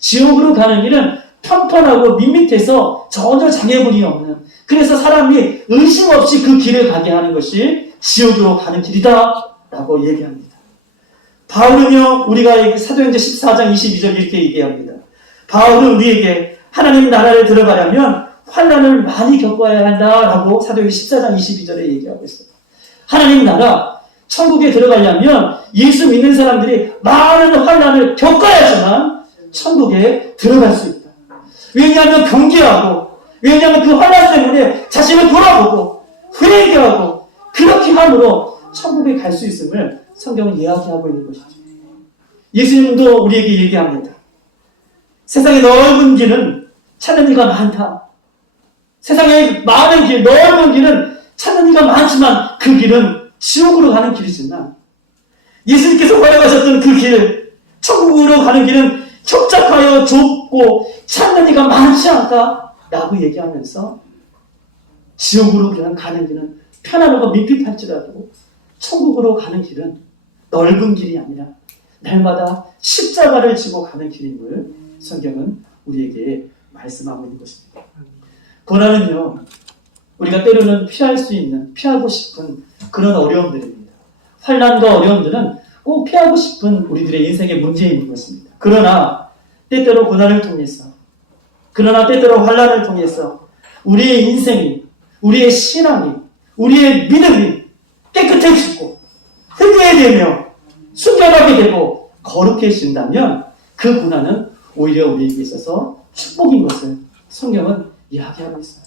지옥으로 가는 길은 평평하고 밋밋해서 전혀 장애물이 없는, 그래서 사람이 의심 없이 그 길을 가게 하는 것이 지옥으로 가는 길이다 라고 얘기합니다. 바울은요, 우리가 사도행전 14장 22절 이렇게 얘기합니다. 바울은 우리에게 하나님 나라를 들어가려면 환난을 많이 겪어야 한다라고 사도행전 14장 22절에 얘기하고 있어요. 하나님 나라, 천국에 들어가려면 예수 믿는 사람들이 많은 환난을 겪어야지만 천국에 들어갈 수 있다. 왜냐하면 경계하고, 왜냐하면 그 환난 때문에 자신을 돌아보고 회개하고 그렇게 함으로 천국에 갈 수 있음을 성경은 이야기하고 있는 것이죠. 예수님도 우리에게 얘기합니다. 세상의 넓은 길은 찾는 이가 많다. 세상의 많은 길, 넓은 길은 찾는 이가 많지만 그 길은 지옥으로 가는 길이지만 예수님께서 걸어가셨던 그 길, 천국으로 가는 길은 협착하여 좁고 찾는 이가 많지 않다 라고 얘기하면서 지옥으로 그냥 가는 길은 편안하고 밋밋할지라도 천국으로 가는 길은 넓은 길이 아니라 날마다 십자가를 지고 가는 길임을 성경은 우리에게 말씀하고 있는 것입니다. 고난은요, 우리가 때로는 피하고 싶은 그런 어려움들입니다. 환난과 어려움들은 꼭 피하고 싶은 우리들의 인생의 문제인 것입니다. 그러나 때때로 고난을 통해서, 그러나 때때로 환난을 통해서 우리의 인생이, 우리의 신앙이, 우리의 믿음이 깨끗해지고 회개되며 순결하게 되고 거룩해진다면 그 고난은 오히려 우리에게 있어서 축복인 것을 성경은 이야기하고 있어요.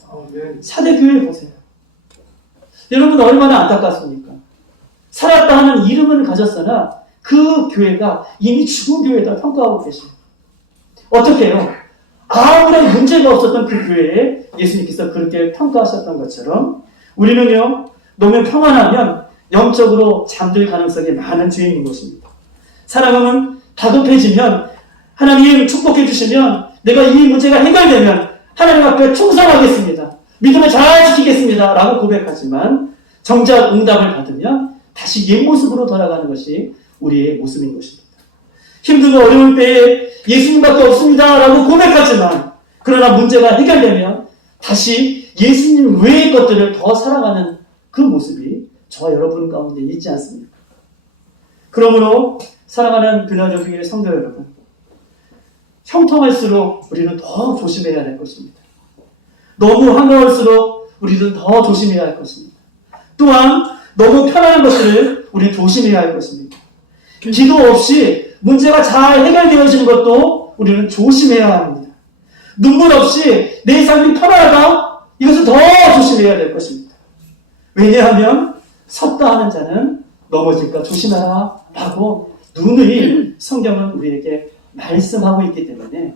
사대 교회 보세요. 여러분 얼마나 안타깝습니까? 살았다 하는 이름은 가졌으나 그 교회가 이미 죽은 교회다 평가하고 계세요. 어떻게 해요? 아무런 문제가 없었던 그 교회에 예수님께서 그렇게 평가하셨던 것처럼 우리는요, 너무 평안하면 영적으로 잠들 가능성이 많은 죄인인 것입니다. 사람은 다급해지면 하나님 축복해 주시면 내가 이 문제가 해결되면 하나님 앞에 충성하겠습니다. 믿음을 잘 지키겠습니다. 라고 고백하지만 정작 응답을 받으면 다시 옛 모습으로 돌아가는 것이 우리의 모습인 것입니다. 힘들고 어려울 때에 예수님밖에 없습니다. 라고 고백하지만 그러나 문제가 해결되면 다시 예수님 외의 것들을 더 사랑하는 그 모습이 저와 여러분 가운데 있지 않습니까? 그러므로 사랑하는 그나저교의 성도 여러분, 형통할수록 우리는 더 조심해야 할 것입니다. 너무 한가할수록 우리는 더 조심해야 할 것입니다. 또한 너무 편안한 것들을 우리는 조심해야 할 것입니다. 기도 없이 문제가 잘 해결되어지는 것도 우리는 조심해야 합니다. 눈물 없이 내 삶이 편안하다? 이것을 더 조심해야 될 것입니다. 왜냐하면 섰다 하는 자는 넘어질까 조심하라 라고 누누이 성경은 우리에게 말씀하고 있기 때문에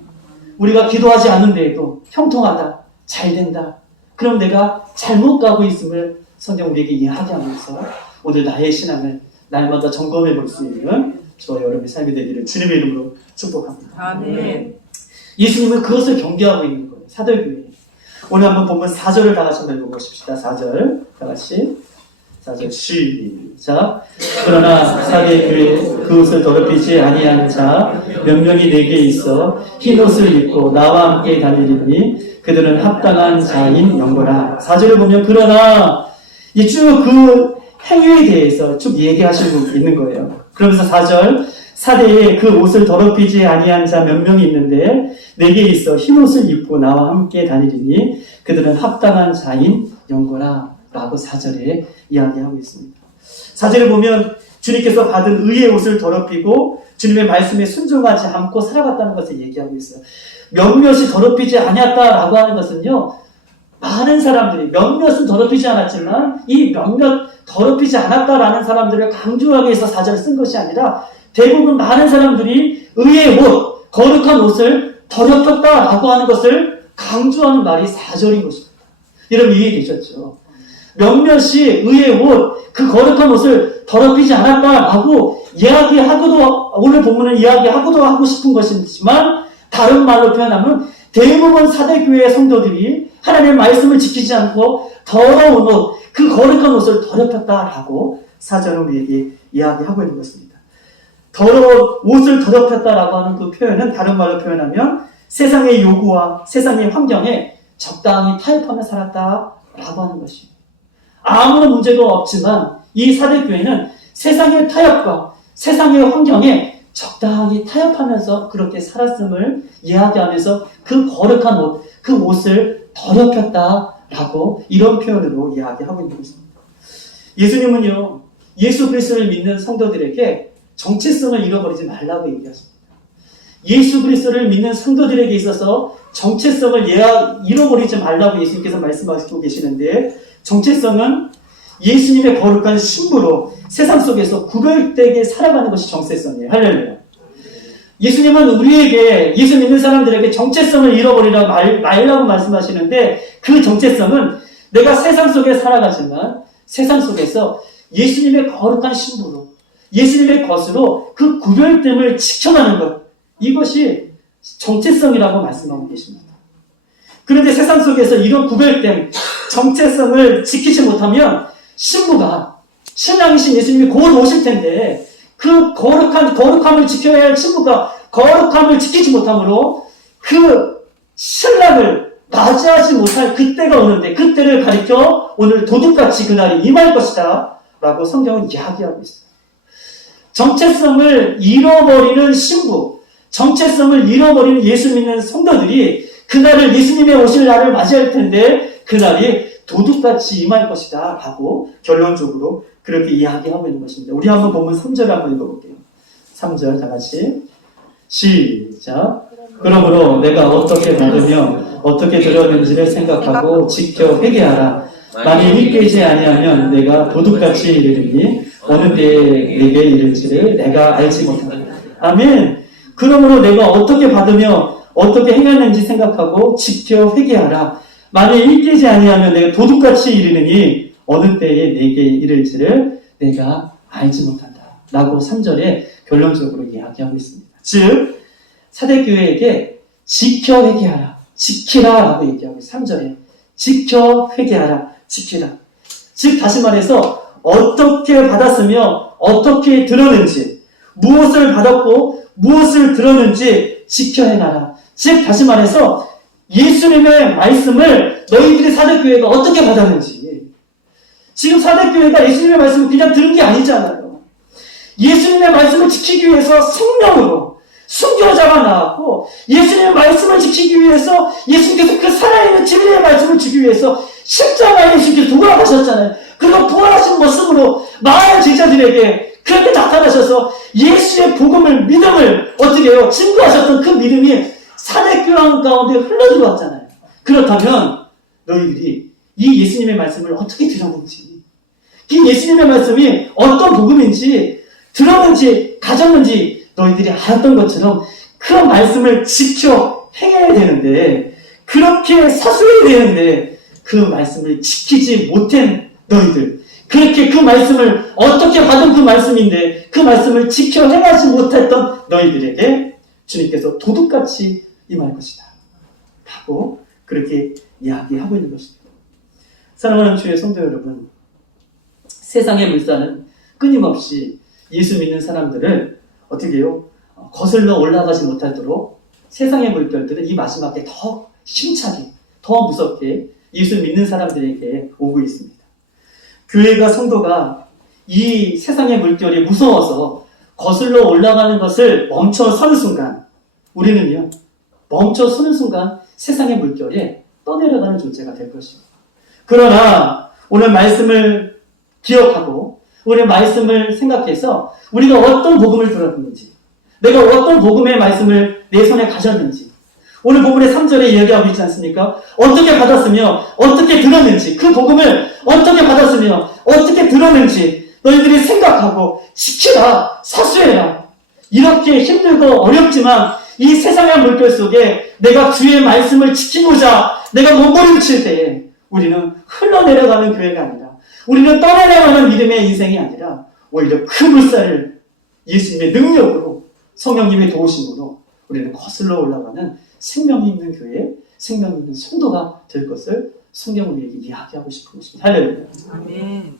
우리가 기도하지 않는 데에도 형통하다, 잘 된다, 그럼 내가 잘못 가고 있음을 성경 우리에게 이야기하면서 오늘 나의 신앙을 날마다 점검해 볼 수 있는 저와 여러분의 삶이 되기를 주님의 이름으로 축복합니다. 아멘. 예수님은 그것을 경계하고 있는 거예요. 사도교회. 오늘 한번 본문 4절을 다 같이 한번 읽어보십시다. 4절 다 같이. 4절 시작. 그러나 사대교회 그 옷을 더럽히지 아니한 자 몇 명이 내게 있어 흰 옷을 입고 나와 함께 다니리니 그들은 합당한 자인 영거라. 4절을 보면 그러나 이 쭉 그 행위에 대해서 쭉 얘기하시고 있는 거예요. 그러면서 4절 사대에 그 옷을 더럽히지 아니한 자 몇 명이 있는데 내게 있어 흰 옷을 입고 나와 함께 다니리니 그들은 합당한 자인 영거라 라고 4절에 이야기하고 있습니다. 4절을 보면 주님께서 받은 의의 옷을 더럽히고 주님의 말씀에 순종하지 않고 살아갔다는 것을 얘기하고 있어요. 몇몇이 더럽히지 아니었다라고 하는 것은요, 많은 사람들이, 몇몇은 더럽히지 않았지만 이 몇몇 더럽히지 않았다라는 사람들을 강조하기 위해서 4절을 쓴 것이 아니라 대부분 많은 사람들이 의의 옷, 거룩한 옷을 더럽혔다라고 하는 것을 강조하는 말이 4절인 것입니다. 여러분 이해되셨죠? 몇몇이 의의 옷, 그 거룩한 옷을 더럽히지 않았다라고 이야기하고도, 오늘 본문은 이야기하고도 하고 싶은 것이지만 다른 말로 표현하면 대부분 사대교회의 성도들이 하나님의 말씀을 지키지 않고 더러운 옷, 그 거룩한 옷을 더럽혔다라고 4절은 우리에게 이야기하고 있는 것입니다. 옷을 더럽혔다라고 하는 그 표현은 다른 말로 표현하면 세상의 요구와 세상의 환경에 적당히 타협하며 살았다라고 하는 것입니다. 아무런 문제도 없지만 이 사대교회는 세상의 타협과 세상의 환경에 적당히 타협하면서 그렇게 살았음을 이야기하면서 그 거룩한 옷, 그 옷을 더럽혔다라고 이런 표현으로 이야기하고 있는 것입니다. 예수님은요, 예수 그리스도를 믿는 성도들에게 정체성을 잃어버리지 말라고 얘기하십니다. 예수 그리스도를 믿는 성도들에게 있어서 정체성을 잃어버리지 말라고 예수님께서 말씀하시고 계시는데, 정체성은 예수님의 거룩한 신부로 세상 속에서 구별되게 살아가는 것이 정체성이에요. 할렐루야. 예수님은 우리에게, 예수 믿는 사람들에게 정체성을 잃어버리라고 말라고 말씀하시는데, 그 정체성은 내가 세상 속에 살아가지만 세상 속에서 예수님의 거룩한 신부로, 예수님의 것으로 그 구별됨을 지켜가는 것, 이것이 정체성이라고 말씀하고 계십니다. 그런데 세상 속에서 이런 구별됨, 정체성을 지키지 못하면 신부가, 신랑이신 예수님이 곧 오실 텐데 그 거룩함을 지켜야 할 신부가 거룩함을 지키지 못함으로 그 신랑을 맞이하지 못할 그때가 오는데, 그때를 가리켜 오늘 도둑같이 그날이 임할 것이다 라고 성경은 이야기하고 있어요. 정체성을 잃어버리는 신부, 정체성을 잃어버리는 예수 믿는 성도들이 그날을, 예수님의 오실 날을 맞이할 텐데 그날이 도둑같이 임할 것이다 라고 결론적으로 그렇게 이야기하고 있는 것입니다. 우리 한번 보면 3절을 한번 읽어볼게요. 3절 다 같이 시작. 그러므로 내가 어떻게 받으며 어떻게 들었는지를 생각하고 지켜 회개하라. 만일 믿지 아니하면 내가 도둑같이 이르리니 어느 때에 내게 이를지를 내가 알지 못한다. 아멘. 그러므로 내가 어떻게 받으며 어떻게 행하는지 생각하고 지켜 회개하라. 만일 믿지 아니하면 내가 도둑같이 이르느니 어느 때에 내게 이를지를 내가 알지 못한다 라고 3절에 결론적으로 이야기하고 있습니다. 즉 사대교회에게 지켜 회개하라, 지키라 라고 얘기하고 있어요. 3절에 지켜 회개하라, 지키라. 즉 다시 말해서 어떻게 받았으며 어떻게 들었는지, 무엇을 받았고 무엇을 들었는지 지켜 행하라. 즉 다시 말해서 예수님의 말씀을 너희들이 사대교회가 어떻게 받았는지, 지금 사대교회가 예수님의 말씀을 그냥 들은 게 아니잖아요. 예수님의 말씀을 지키기 위해서 생명으로 순교자가 나왔고, 예수님의 말씀을 지키기 위해서 예수님께서 그 살아있는 진리의 말씀을 주기 위해서 십자가에 예수님께서 돌아가셨잖아요. 그리고 부활하신 모습으로 많은 제자들에게 그렇게 나타나셔서 예수의 복음을, 믿음을 어떻게 해요? 증거하셨던 그 믿음이 사대교회 가운데 흘러들어왔잖아요. 그렇다면 너희들이 이 예수님의 말씀을 어떻게 들었는지, 이 예수님의 말씀이 어떤 복음인지 들었는지 가졌는지 너희들이 알았던 것처럼 그 말씀을 지켜 행해야 되는데, 그렇게 사수해야 되는데 그 말씀을 지키지 못한 너희들, 그렇게 그 말씀을 어떻게 받은 그 말씀인데 그 말씀을 지켜 행하지 못했던 너희들에게 주님께서 도둑같이 임할 것이다 라고 그렇게 이야기하고 있는 것입니다. 사랑하는 주의 성도 여러분, 세상의 물살은 끊임없이 예수 믿는 사람들을 어떻게 해요? 거슬러 올라가지 못하도록 세상의 물결들은 이 마지막 때 더 힘차게, 더 무섭게 예수 믿는 사람들에게 오고 있습니다. 교회가, 성도가 이 세상의 물결이 무서워서 거슬러 올라가는 것을 멈춰서는 순간, 우리는요, 멈춰서는 순간 세상의 물결에 떠내려가는 존재가 될 것입니다. 그러나 오늘 말씀을 기억하고 오늘 말씀을 생각해서 우리가 어떤 복음을 들었는지, 내가 어떤 복음의 말씀을 내 손에 가졌는지, 오늘 본문의 3절에 이야기하고 있지 않습니까? 어떻게 받았으며 어떻게 들었는지, 그 복음을 어떻게 받았으며 어떻게 들었는지 너희들이 생각하고 지키라, 사수해라. 이렇게 힘들고 어렵지만 이 세상의 물결 속에 내가 주의 말씀을 지키고자 내가 몸부림칠 때에 우리는 흘러내려가는 교회가 아니라, 우리는 떠내려가는 믿음의 인생이 아니라 오히려 그 물살을 예수님의 능력으로, 성령님의 도우심으로 우리는 거슬러 올라가는 생명이 있는 교회, 생명이 있는 성도가 될 것을 성경은 우리에게 이야기하고 싶은 것입니다. 할렐루야. 아멘.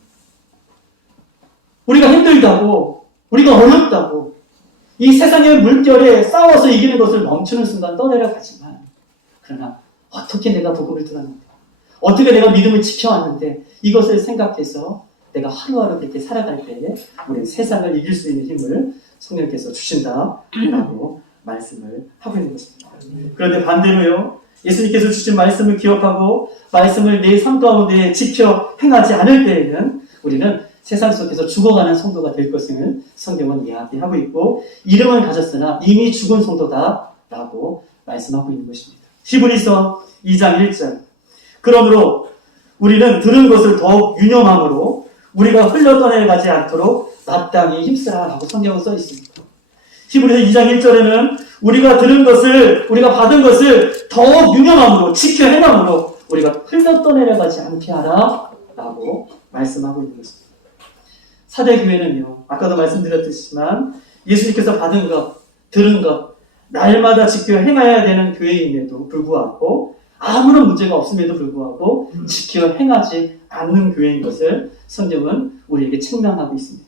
우리가 힘들다고, 우리가 어렵다고, 이 세상의 물결에 싸워서 이기는 것을 멈추는 순간 떠내려가지만, 그러나 어떻게 내가 복음을 들었는데, 어떻게 내가 믿음을 지켜왔는데, 이것을 생각해서 내가 하루하루 그렇게 살아갈 때에 우리는 세상을 이길 수 있는 힘을 성령께서 주신다라고 말씀을 하고 있는 것입니다. 그런데 반대로요, 예수님께서 주신 말씀을 기억하고 말씀을 내 삶 가운데 지켜 행하지 않을 때에는 우리는 세상 속에서 죽어가는 성도가 될 것을 성경은 이야기하고 있고, 이름은 가졌으나 이미 죽은 성도다라고 말씀하고 있는 것입니다. 히브리서 2장 1절. 그러므로 우리는 들은 것을 더욱 유념함으로 우리가 흘러 떠내가지 않도록 마땅히 힘쓰라라고 성경은 써 있습니다. 히브리서 2장 1절에는 우리가 들은 것을, 우리가 받은 것을 더욱 유념함으로, 지켜 행함으로 우리가 흘러 떠내려가지 않게 하라라고 말씀하고 있는 것입니다. 사대교회는요, 아까도 말씀드렸듯이만 예수님께서 받은 것, 들은 것, 날마다 지켜 행해야 되는 교회임에도 불구하고, 아무런 문제가 없음에도 불구하고 지켜 행하지 않는 교회인 것을 성경은 우리에게 책망하고 있습니다.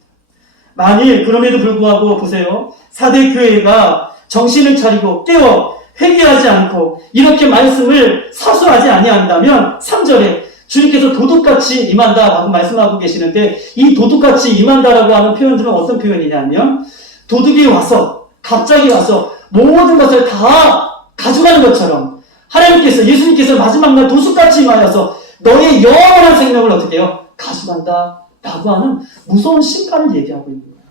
만일 그럼에도 불구하고 보세요, 사대교회가 정신을 차리고 깨어 회개하지 않고 이렇게 말씀을 사수하지 아니한다면 3절에 주님께서 도둑같이 임한다라고 말씀하고 계시는데, 이 도둑같이 임한다라고 하는 표현들은 어떤 표현이냐면, 도둑이 와서 갑자기 와서 모든 것을 다 가져가는 것처럼 하나님께서, 예수님께서 마지막 날 도둑같이 임하여서 너의 영원한 생명을 어떻게 해요? 가져간다 라고 하는 무서운 심판을 얘기하고 있는 거예요.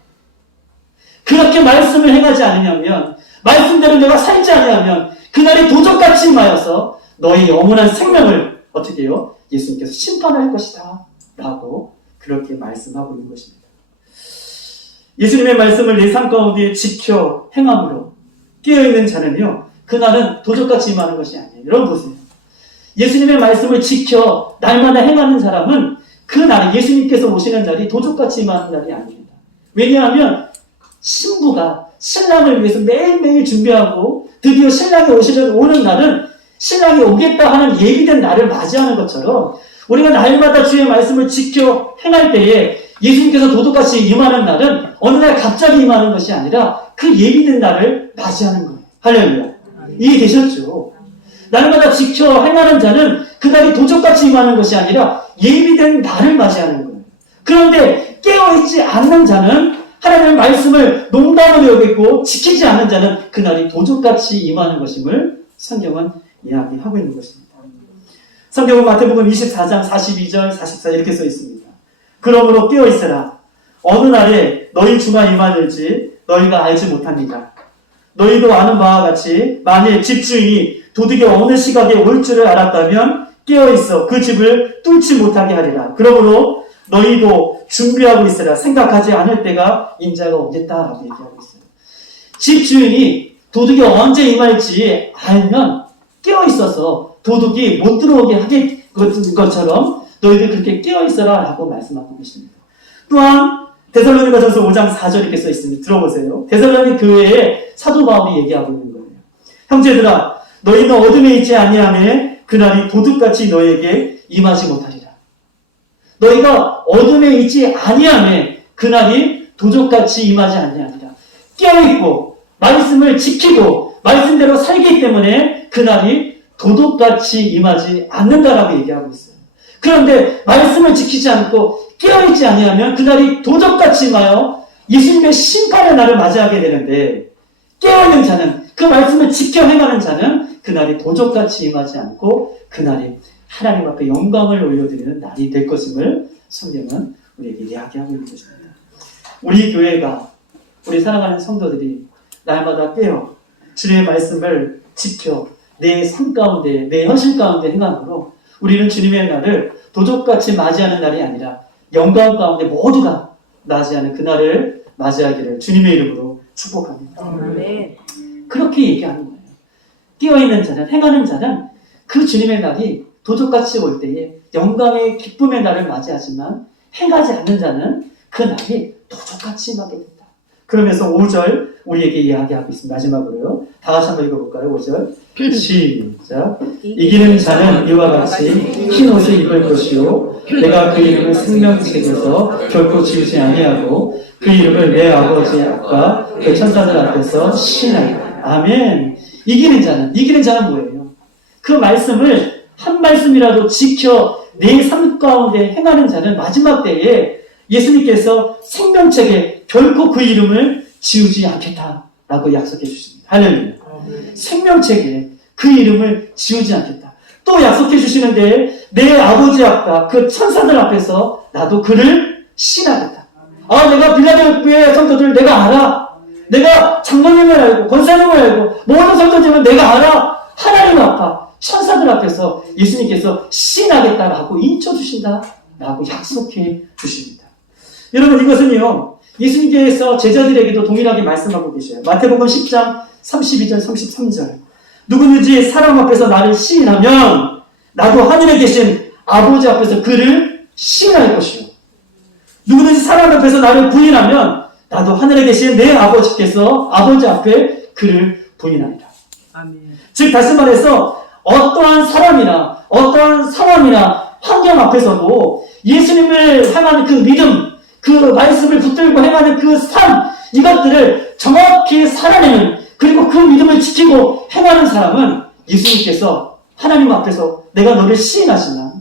그렇게 말씀을 행하지 않으면, 말씀대로 내가 살지 않으면 그날이 도적같이 임하여서 너의 영원한 생명을 어떻게 해요? 예수님께서 심판을 할 것이다 라고 그렇게 말씀하고 있는 것입니다. 예수님의 말씀을 내 삶 가운데 지켜 행함으로 깨어있는 자는요, 그날은 도적같이 임하는 것이 아니에요. 여러분 보세요. 예수님의 말씀을 지켜 날마다 행하는 사람은 그 날이, 예수님께서 오시는 날이 도적같이 임하는 날이 아닙니다. 왜냐하면 신부가 신랑을 위해서 매일매일 준비하고 드디어 신랑이 오는 날은 신랑이 오겠다 하는 예비된 날을 맞이하는 것처럼, 우리가 날마다 주의 말씀을 지켜 행할 때에 예수님께서 도둑같이 임하는 날은 어느 날 갑자기 임하는 것이 아니라 그 예비된 날을 맞이하는 거예요. 할렐루야. 이해되셨죠? 날마다 지켜 행하는 자는 그날이 도적같이 임하는 것이 아니라 예비된 날을 맞이하는 거예요. 그런데 깨어있지 않는 자는, 하나님의 말씀을 농담으로 여기고 지키지 않는 자는 그날이 도적같이 임하는 것임을 성경은 이야기하고 있는 것입니다. 성경은 마태복음 24장 42절 44 이렇게 써 있습니다. 그러므로 깨어있으라. 어느 날에 너희 주가 임하는지 너희가 알지 못합니다. 너희도 아는 바와 같이 만일 집주인이 도둑이 어느 시각에 올 줄을 알았다면 깨어있어 그 집을 뚫지 못하게 하리라. 그러므로 너희도 준비하고 있으라. 생각하지 않을 때가 인자가 오겠다라고 얘기하고 있어요. 집주인이 도둑이 언제 임할지 알면 깨어있어서 도둑이 못 들어오게 하게 것처럼 너희들 그렇게 깨어있어라 라고 말씀하고 계십니다. 또한 데살로니가전서 5장 4절 이렇게 써 있습니다. 들어보세요. 데살로니 교회에 사도 바울이 얘기하고 있는 거예요. 형제들아, 너희는 어둠에 있지 아니하매 그날이 도둑같이 너희에게 임하지 못하리라. 너희가 어둠에 있지 아니하매 그날이 도둑같이 임하지 아니하리라. 깨어있고 말씀을 지키고 말씀대로 살기 때문에 그날이 도둑같이 임하지 않는다라고 얘기하고 있어요. 그런데 말씀을 지키지 않고 깨어있지 아니하면 그날이 도적같이 임하여 예수님의 심판의 날을 맞이하게 되는데, 깨어있는 자는, 그 말씀을 지켜 행하는 자는 그날이 도적같이 임하지 않고 그날이 하나님 앞에 영광을 올려드리는 날이 될 것임을 성경은 우리에게 이야기하고 있는 것입니다. 우리 교회가, 우리 사랑하는 성도들이 날마다 깨어 주님의 말씀을 지켜 내 삶 가운데, 내 현실 가운데 행함으로 우리는 주님의 날을 도적같이 맞이하는 날이 아니라 영광 가운데 모두가 맞이하는 그날을 맞이하기를 주님의 이름으로 축복합니다. 아멘. 그렇게 얘기하는 거예요. 깨어있는 자는, 행하는 자는 그 주님의 날이 도적같이 올 때에 영광의 기쁨의 날을 맞이하지만, 행하지 않는 자는 그 날이 도적같이 임하게 된다. 그러면서 5절 우리에게 이야기하고 있습니다. 마지막으로요. 다 같이 한번 읽어볼까요? 5절. 시작. 이기는 자는 이와 같이 흰 옷을 입을 것이요 내가 그 이름을 생명책에서 결코 지우지 아니하고 그 이름을 내 아버지 앞과 그 천사들 앞에서 시인하리라. 아멘. 이기는 자는 뭐예요? 그 말씀을 한 말씀이라도 지켜 내 삶 가운데 행하는 자는 마지막 때에 예수님께서 생명책에 결코 그 이름을 지우지 않겠다라고 약속해 주십니다. 할렐루야. 생명책에 그 이름을 지우지 않겠다. 또 약속해 주시는데 내 아버지 앞과 그 천사들 앞에서 나도 그를 시인하겠다. 아, 내가 빌라델피아의 성도들 내가 알아. 내가 장로님을 알고 권사님을 알고 모든 성도들은 내가 알아. 하나님 앞 천사들 앞에서 예수님께서 시인하겠다라고 인쳐주신다라고 약속해 주십니다. 여러분, 이것은요 예수님께서 제자들에게도 동일하게 말씀하고 계셔요. 마태복음 10장 32절 33절. 누구든지 사람 앞에서 나를 시인하면 나도 하늘에 계신 아버지 앞에서 그를 시인할 것이요 누구든지 사람 앞에서 나를 부인하면 나도 하늘에 계신 내 아버지께서 아버지 앞에 그를 부인하리라. 아멘. 즉 다시 말해서 어떠한 사람이나 어떠한 상황이나 환경 앞에서도 예수님을 향하는 그 믿음, 그 말씀을 붙들고 행하는 그 삶, 이것들을 정확히 살아내는, 그리고 그 믿음을 지키고 행하는 사람은 예수님께서 하나님 앞에서 내가 너를 시인하시나,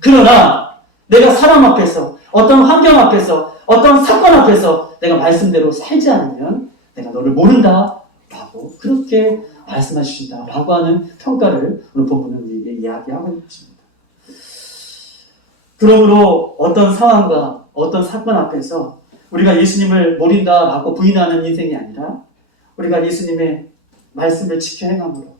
그러나 내가 사람 앞에서, 어떤 환경 앞에서, 어떤 사건 앞에서 내가 말씀대로 살지 않으면 내가 너를 모른다 라고 그렇게 말씀해 주신다 라고 하는 평가를 오늘 본문은 우리에게 이야기하고 있습니다. 그러므로 어떤 상황과 어떤 사건 앞에서 우리가 예수님을 모른다 라고 부인하는 인생이 아니라 우리가 예수님의 말씀을 지켜 행함으로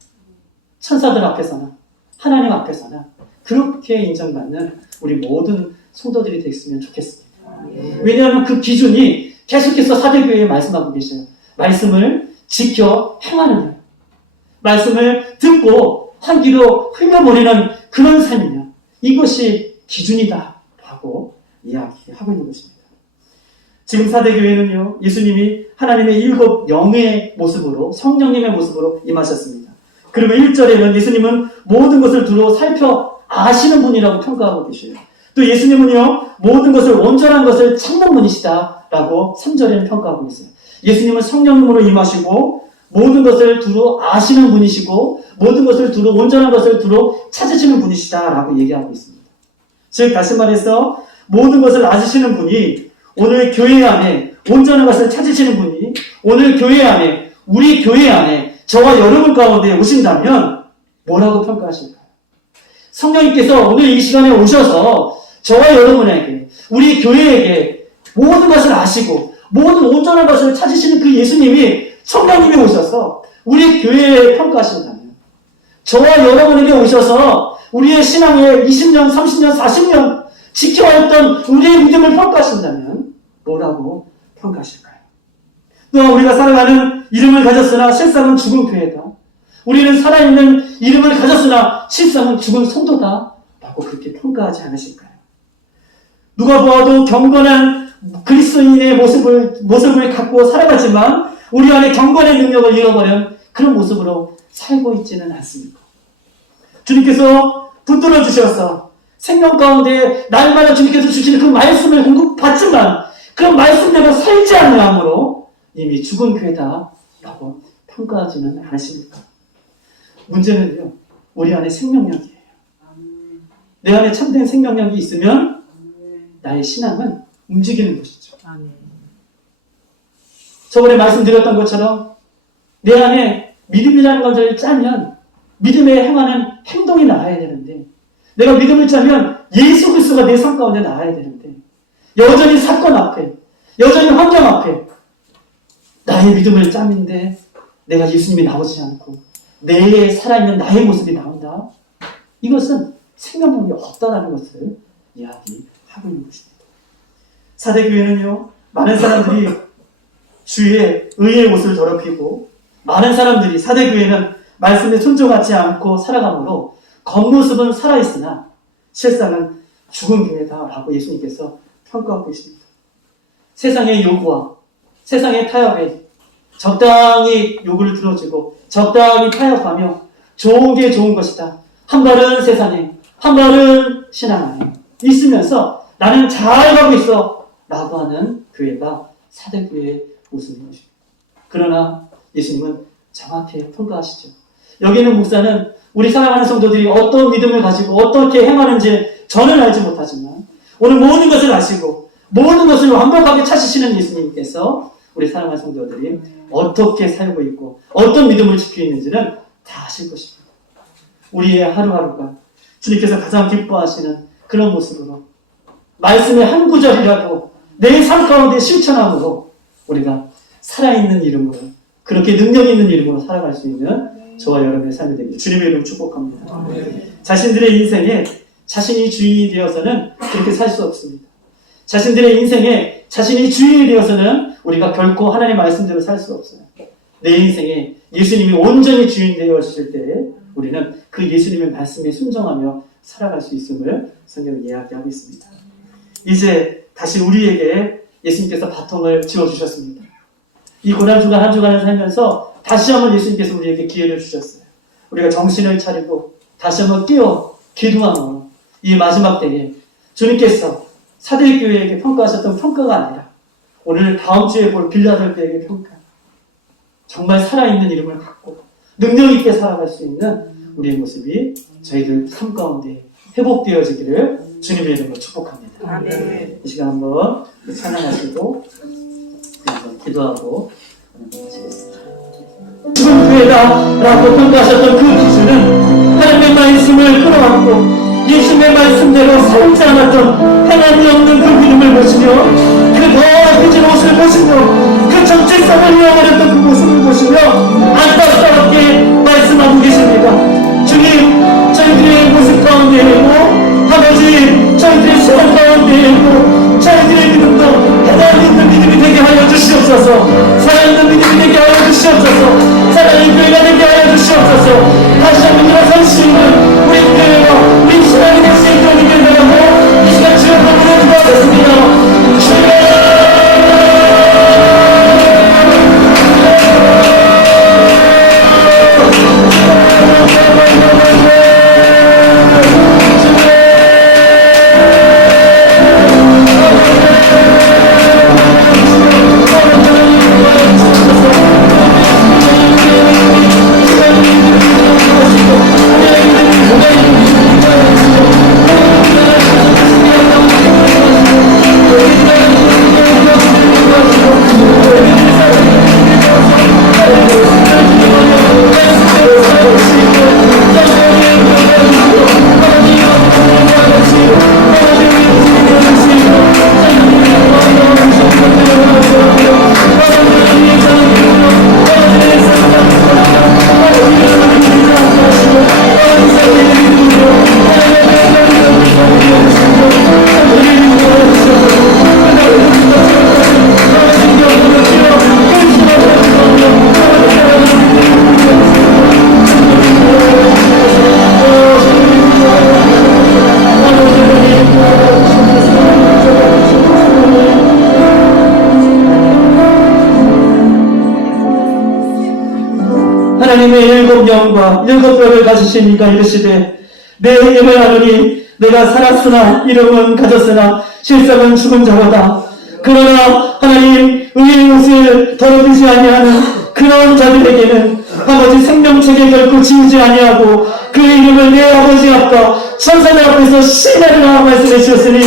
천사들 앞에서나 하나님 앞에서나 그렇게 인정받는 우리 모든 성도들이 됐으면 좋겠습니다. 왜냐하면 그 기준이 계속해서 사대교회에 말씀하고 계셔요. 말씀을 지켜 행하는 일, 말씀을 듣고 한 귀로 흘려보내는 그런 삶이냐, 이것이 기준이다 라고 이야기하고 있는 것입니다. 지금 사대교회는요 예수님이 하나님의 7 영의 모습으로, 성령님의 모습으로 임하셨습니다. 그리고 1절에는 예수님은 모든 것을 두루 살펴 아시는 분이라고 평가하고 계셔요. 또 예수님은요 모든 것을, 온전한 것을 찾는 분이시다 라고 3절에는 평가하고 있어요. 예수님은 성령님으로 임하시고 모든 것을 두루 아시는 분이시고 모든 것을 두루, 온전한 것을 두루 찾으시는 분이시다 라고 얘기하고 있습니다. 즉 다시 말해서 모든 것을 아시는 분이 오늘 교회 안에, 온전한 것을 찾으시는 분이 오늘 교회 안에, 우리 교회 안에 저와 여러분 가운데 오신다면 뭐라고 평가하실까요? 성령님께서 오늘 이 시간에 오셔서 저와 여러분에게, 우리 교회에게 모든 것을 아시고 모든 온전한 것을 찾으시는 그 예수님이, 성령님이 오셔서 우리 교회에 평가하신다면, 저와 여러분에게 오셔서 우리의 신앙에 20년, 30년, 40년 지켜왔던 우리의 믿음을 평가하신다면 뭐라고 평가하실까요? 또 우리가 살아가는 이름을 가졌으나 실상은 죽은 교회다. 우리는 살아있는 이름을 가졌으나 실상은 죽은 성도다 라고 그렇게 평가하지 않으실까요? 누가 보아도 경건한 그리스도인의 모습을 갖고 살아가지만 우리 안에 경건의 능력을 잃어버린 그런 모습으로 살고 있지는 않습니까? 주님께서 붙들어 주셔서 생명 가운데 날마다 주님께서 주시는 그 말씀을 공급받지만 그런 말씀대로 살지 않으므로 이미 죽은 교회다 라고 평가하지는 않으십니까? 문제는요 우리 안에 생명력이에요. 내 안에 참된 생명력이 있으면 나의 신앙은 움직이는 것이죠. 저번에 말씀드렸던 것처럼 내 안에 믿음이라는 것을 짜면 믿음에 행하는 행동이 나와야 되는데, 내가 믿음을 짜면 예수 그리스도가 내 삶 가운데 나와야 되는데, 여전히 사건 앞에, 여전히 환경 앞에 나의 믿음을 짜는데 내가 예수님이 나오지 않고 내 살아있는 나의 모습이 나온다. 이것은 생명력이 없다라는 것을 이야기하고 있는 것입니다. 사대교회는요 많은 사람들이 주의 의의 옷을 더럽히고, 많은 사람들이 사대교회는 말씀에 순종하지 않고 살아가므로 겉모습은 살아있으나 실상은 죽은 교회다라고 예수님께서 평가하고 계십니다. 세상의 요구와 세상의 타협에 적당히 요구를 들어주고 적당히 타협하며 좋은 게 좋은 것이다. 한 발은 세상에, 한 발은 신앙 안에 있으면서 나는 잘 가고 있어 라고 하는 교회가 사대교회의 모습인 것입니다. 그러나 예수님은 정확히 평가하시죠. 여기 있는 목사는 우리 사랑하는 성도들이 어떤 믿음을 가지고 어떻게 행하는지 저는 알지 못하지만 오늘 모든 것을 아시고 모든 것을 완벽하게 찾으시는 예수님께서 우리 사랑하는 성도들이 어떻게 살고 있고 어떤 믿음을 지키고 있는지는 다 아실 것입니다. 우리의 하루하루가 주님께서 가장 기뻐하시는 그런 모습으로 말씀의 한 구절이라도 내 삶 가운데 실천함으로 우리가 살아있는 이름으로 그렇게 능력 있는 이름으로 살아갈 수 있는 저와 여러분의 삶이 되길 주님의 이름 축복합니다. 자신들의 인생에 자신이 주인이 되어서는 그렇게 살 수 없습니다. 자신들의 인생에 자신이 주인이 되어서는 우리가 결코 하나님의 말씀대로 살 수 없어요. 내 인생에 예수님이 온전히 주인 되었을 때 우리는 그 예수님의 말씀에 순종하며 살아갈 수 있음을 성경은 이야기하고 있습니다. 이제 다시 우리에게 예수님께서 바통을 지어주셨습니다. 이 고난주간 한 주간을 살면서 다시 한번 예수님께서 우리에게 기회를 주셨어요. 우리가 정신을 차리고 다시 한번 깨어 기도하며 이 마지막 때에 주님께서 사대교회에게 평가하셨던 평가가 아니라 오늘 다음 주에 볼 빌라델비아에게 평가, 정말 살아있는 이름을 갖고 능력 있게 살아갈 수 있는 우리의 모습이 저희들 삶 가운데 회복되어지기를 주님의 이름으로 축복합니다. 아멘. 이 시간 한번 찬양하시고 한번 기도하고 하시겠습니다. 죽은 교회다 라고 평가하셨던 그 기준은 하나님의 말씀을 끌어안고 예수님의 말씀대로 살지 않았던 행함이 없는 그 믿음을 보시며 그 더해진 옷을 보시며 그 정체성을 잃어버렸던 그 모습을 보시며 안타깝게 말씀하고 계십니다. 주님, 저희들의 모습 가운데 있고 아버지, 저희들의 시간 가운데 있고 저희들의 믿음도 해당있는 믿음이 되게 하여 주시옵소서. 살아있는 믿음이 되게 하여 주시옵소서. 살아있는 교회가 되게 하여 주시옵소서. 다시 한번 일어설 수 있는 우리 교회와 우리 신앙이 될 수 있도록 인도하고 이 시간 주여 너무나 기도하겠습니다. 주여 하나님의 일곱 영과 일곱 뼈를 가지신 이가 이르시되 내 이름을 아노니 내가 살았으나 이름은 가졌으나 실상은 죽은 자로다. 그러나 하나님 의의 옷을 더럽히지 아니하는 그런 자들에게는 아버지 생명책에 결코 지우지 아니하고 그 이름을 내 아버지 앞과 천사들 앞에서 신뢰하라 말씀해 주셨으니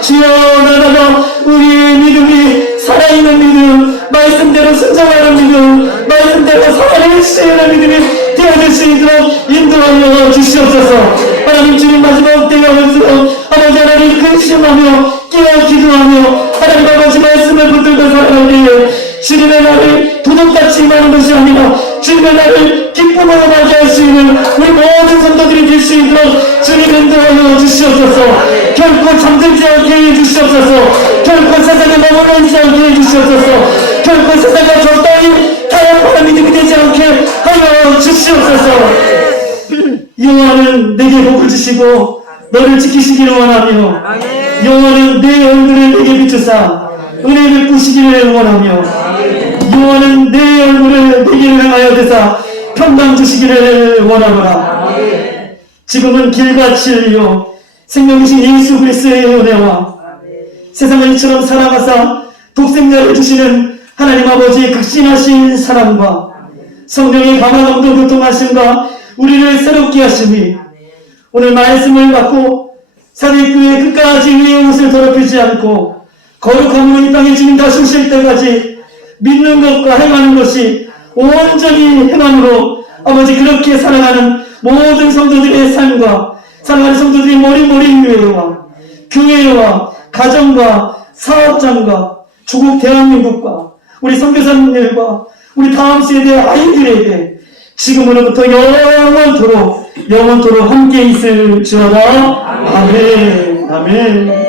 주여 나라가 우리의 믿음이 살아있는 믿음, 말씀대로 순종하는 믿음, 말씀대로 살아낼 수 있는 믿음이 되어질 수 있도록 인도하여 주시옵소서. 하나님 주님 마지막 때가 올수록 아버지 하나님 근심하며 깨어 기도하며 하나님 아버지 말씀을 붙들고 살아가기에 주님의 나를 도둑같이 임하는 것이 아니라 주님의 나를 기쁨으로 맞이할 수 있는 우리 모든 성도들이 될 수 있도록 주님 인도하여 주시옵소서. 결코 잠들지 않게 해주시옵소서. 결코 세상에 머무르지 않게 해주시옵소서. 결코 세상에 적당히 타협하는 믿음이 되지 않게 하여 주시옵소서. 여호와는 내게 복을 주시고 너를 지키시기를 원하며 여호와는 내 얼굴을 내게 비추사 은혜를 부시기를 원하며 여호와는 내 얼굴을 내게 향하여 대사 평강 주시기를 원하노라. 지금은 길과 진리요 생명이신 예수 그리스도의 은혜와 세상을 이처럼 살아가사 독생자를 주시는 하나님 아버지의 극진하신 사랑과 성령의 강화감도 교통하심과 우리를 새롭게 하심이 오늘 말씀을 받고 사대교회 끝까지 위의 옷을 더럽히지 않고 거룩함으로 이 땅에 주님 다시 오실 때까지 믿는 것과 행하는 것이 온전히 행함으로 아버지 그렇게 살아가는 모든 성도들의 삶과 사랑하는 성도들의 머리머리 교회와 교회와 가정과 사업장과 조국 대한민국과 우리 선교사님들과 우리 다음 세대 아이들에게 지금으로부터 영원토록 함께 있을지어다. 아멘. 아멘.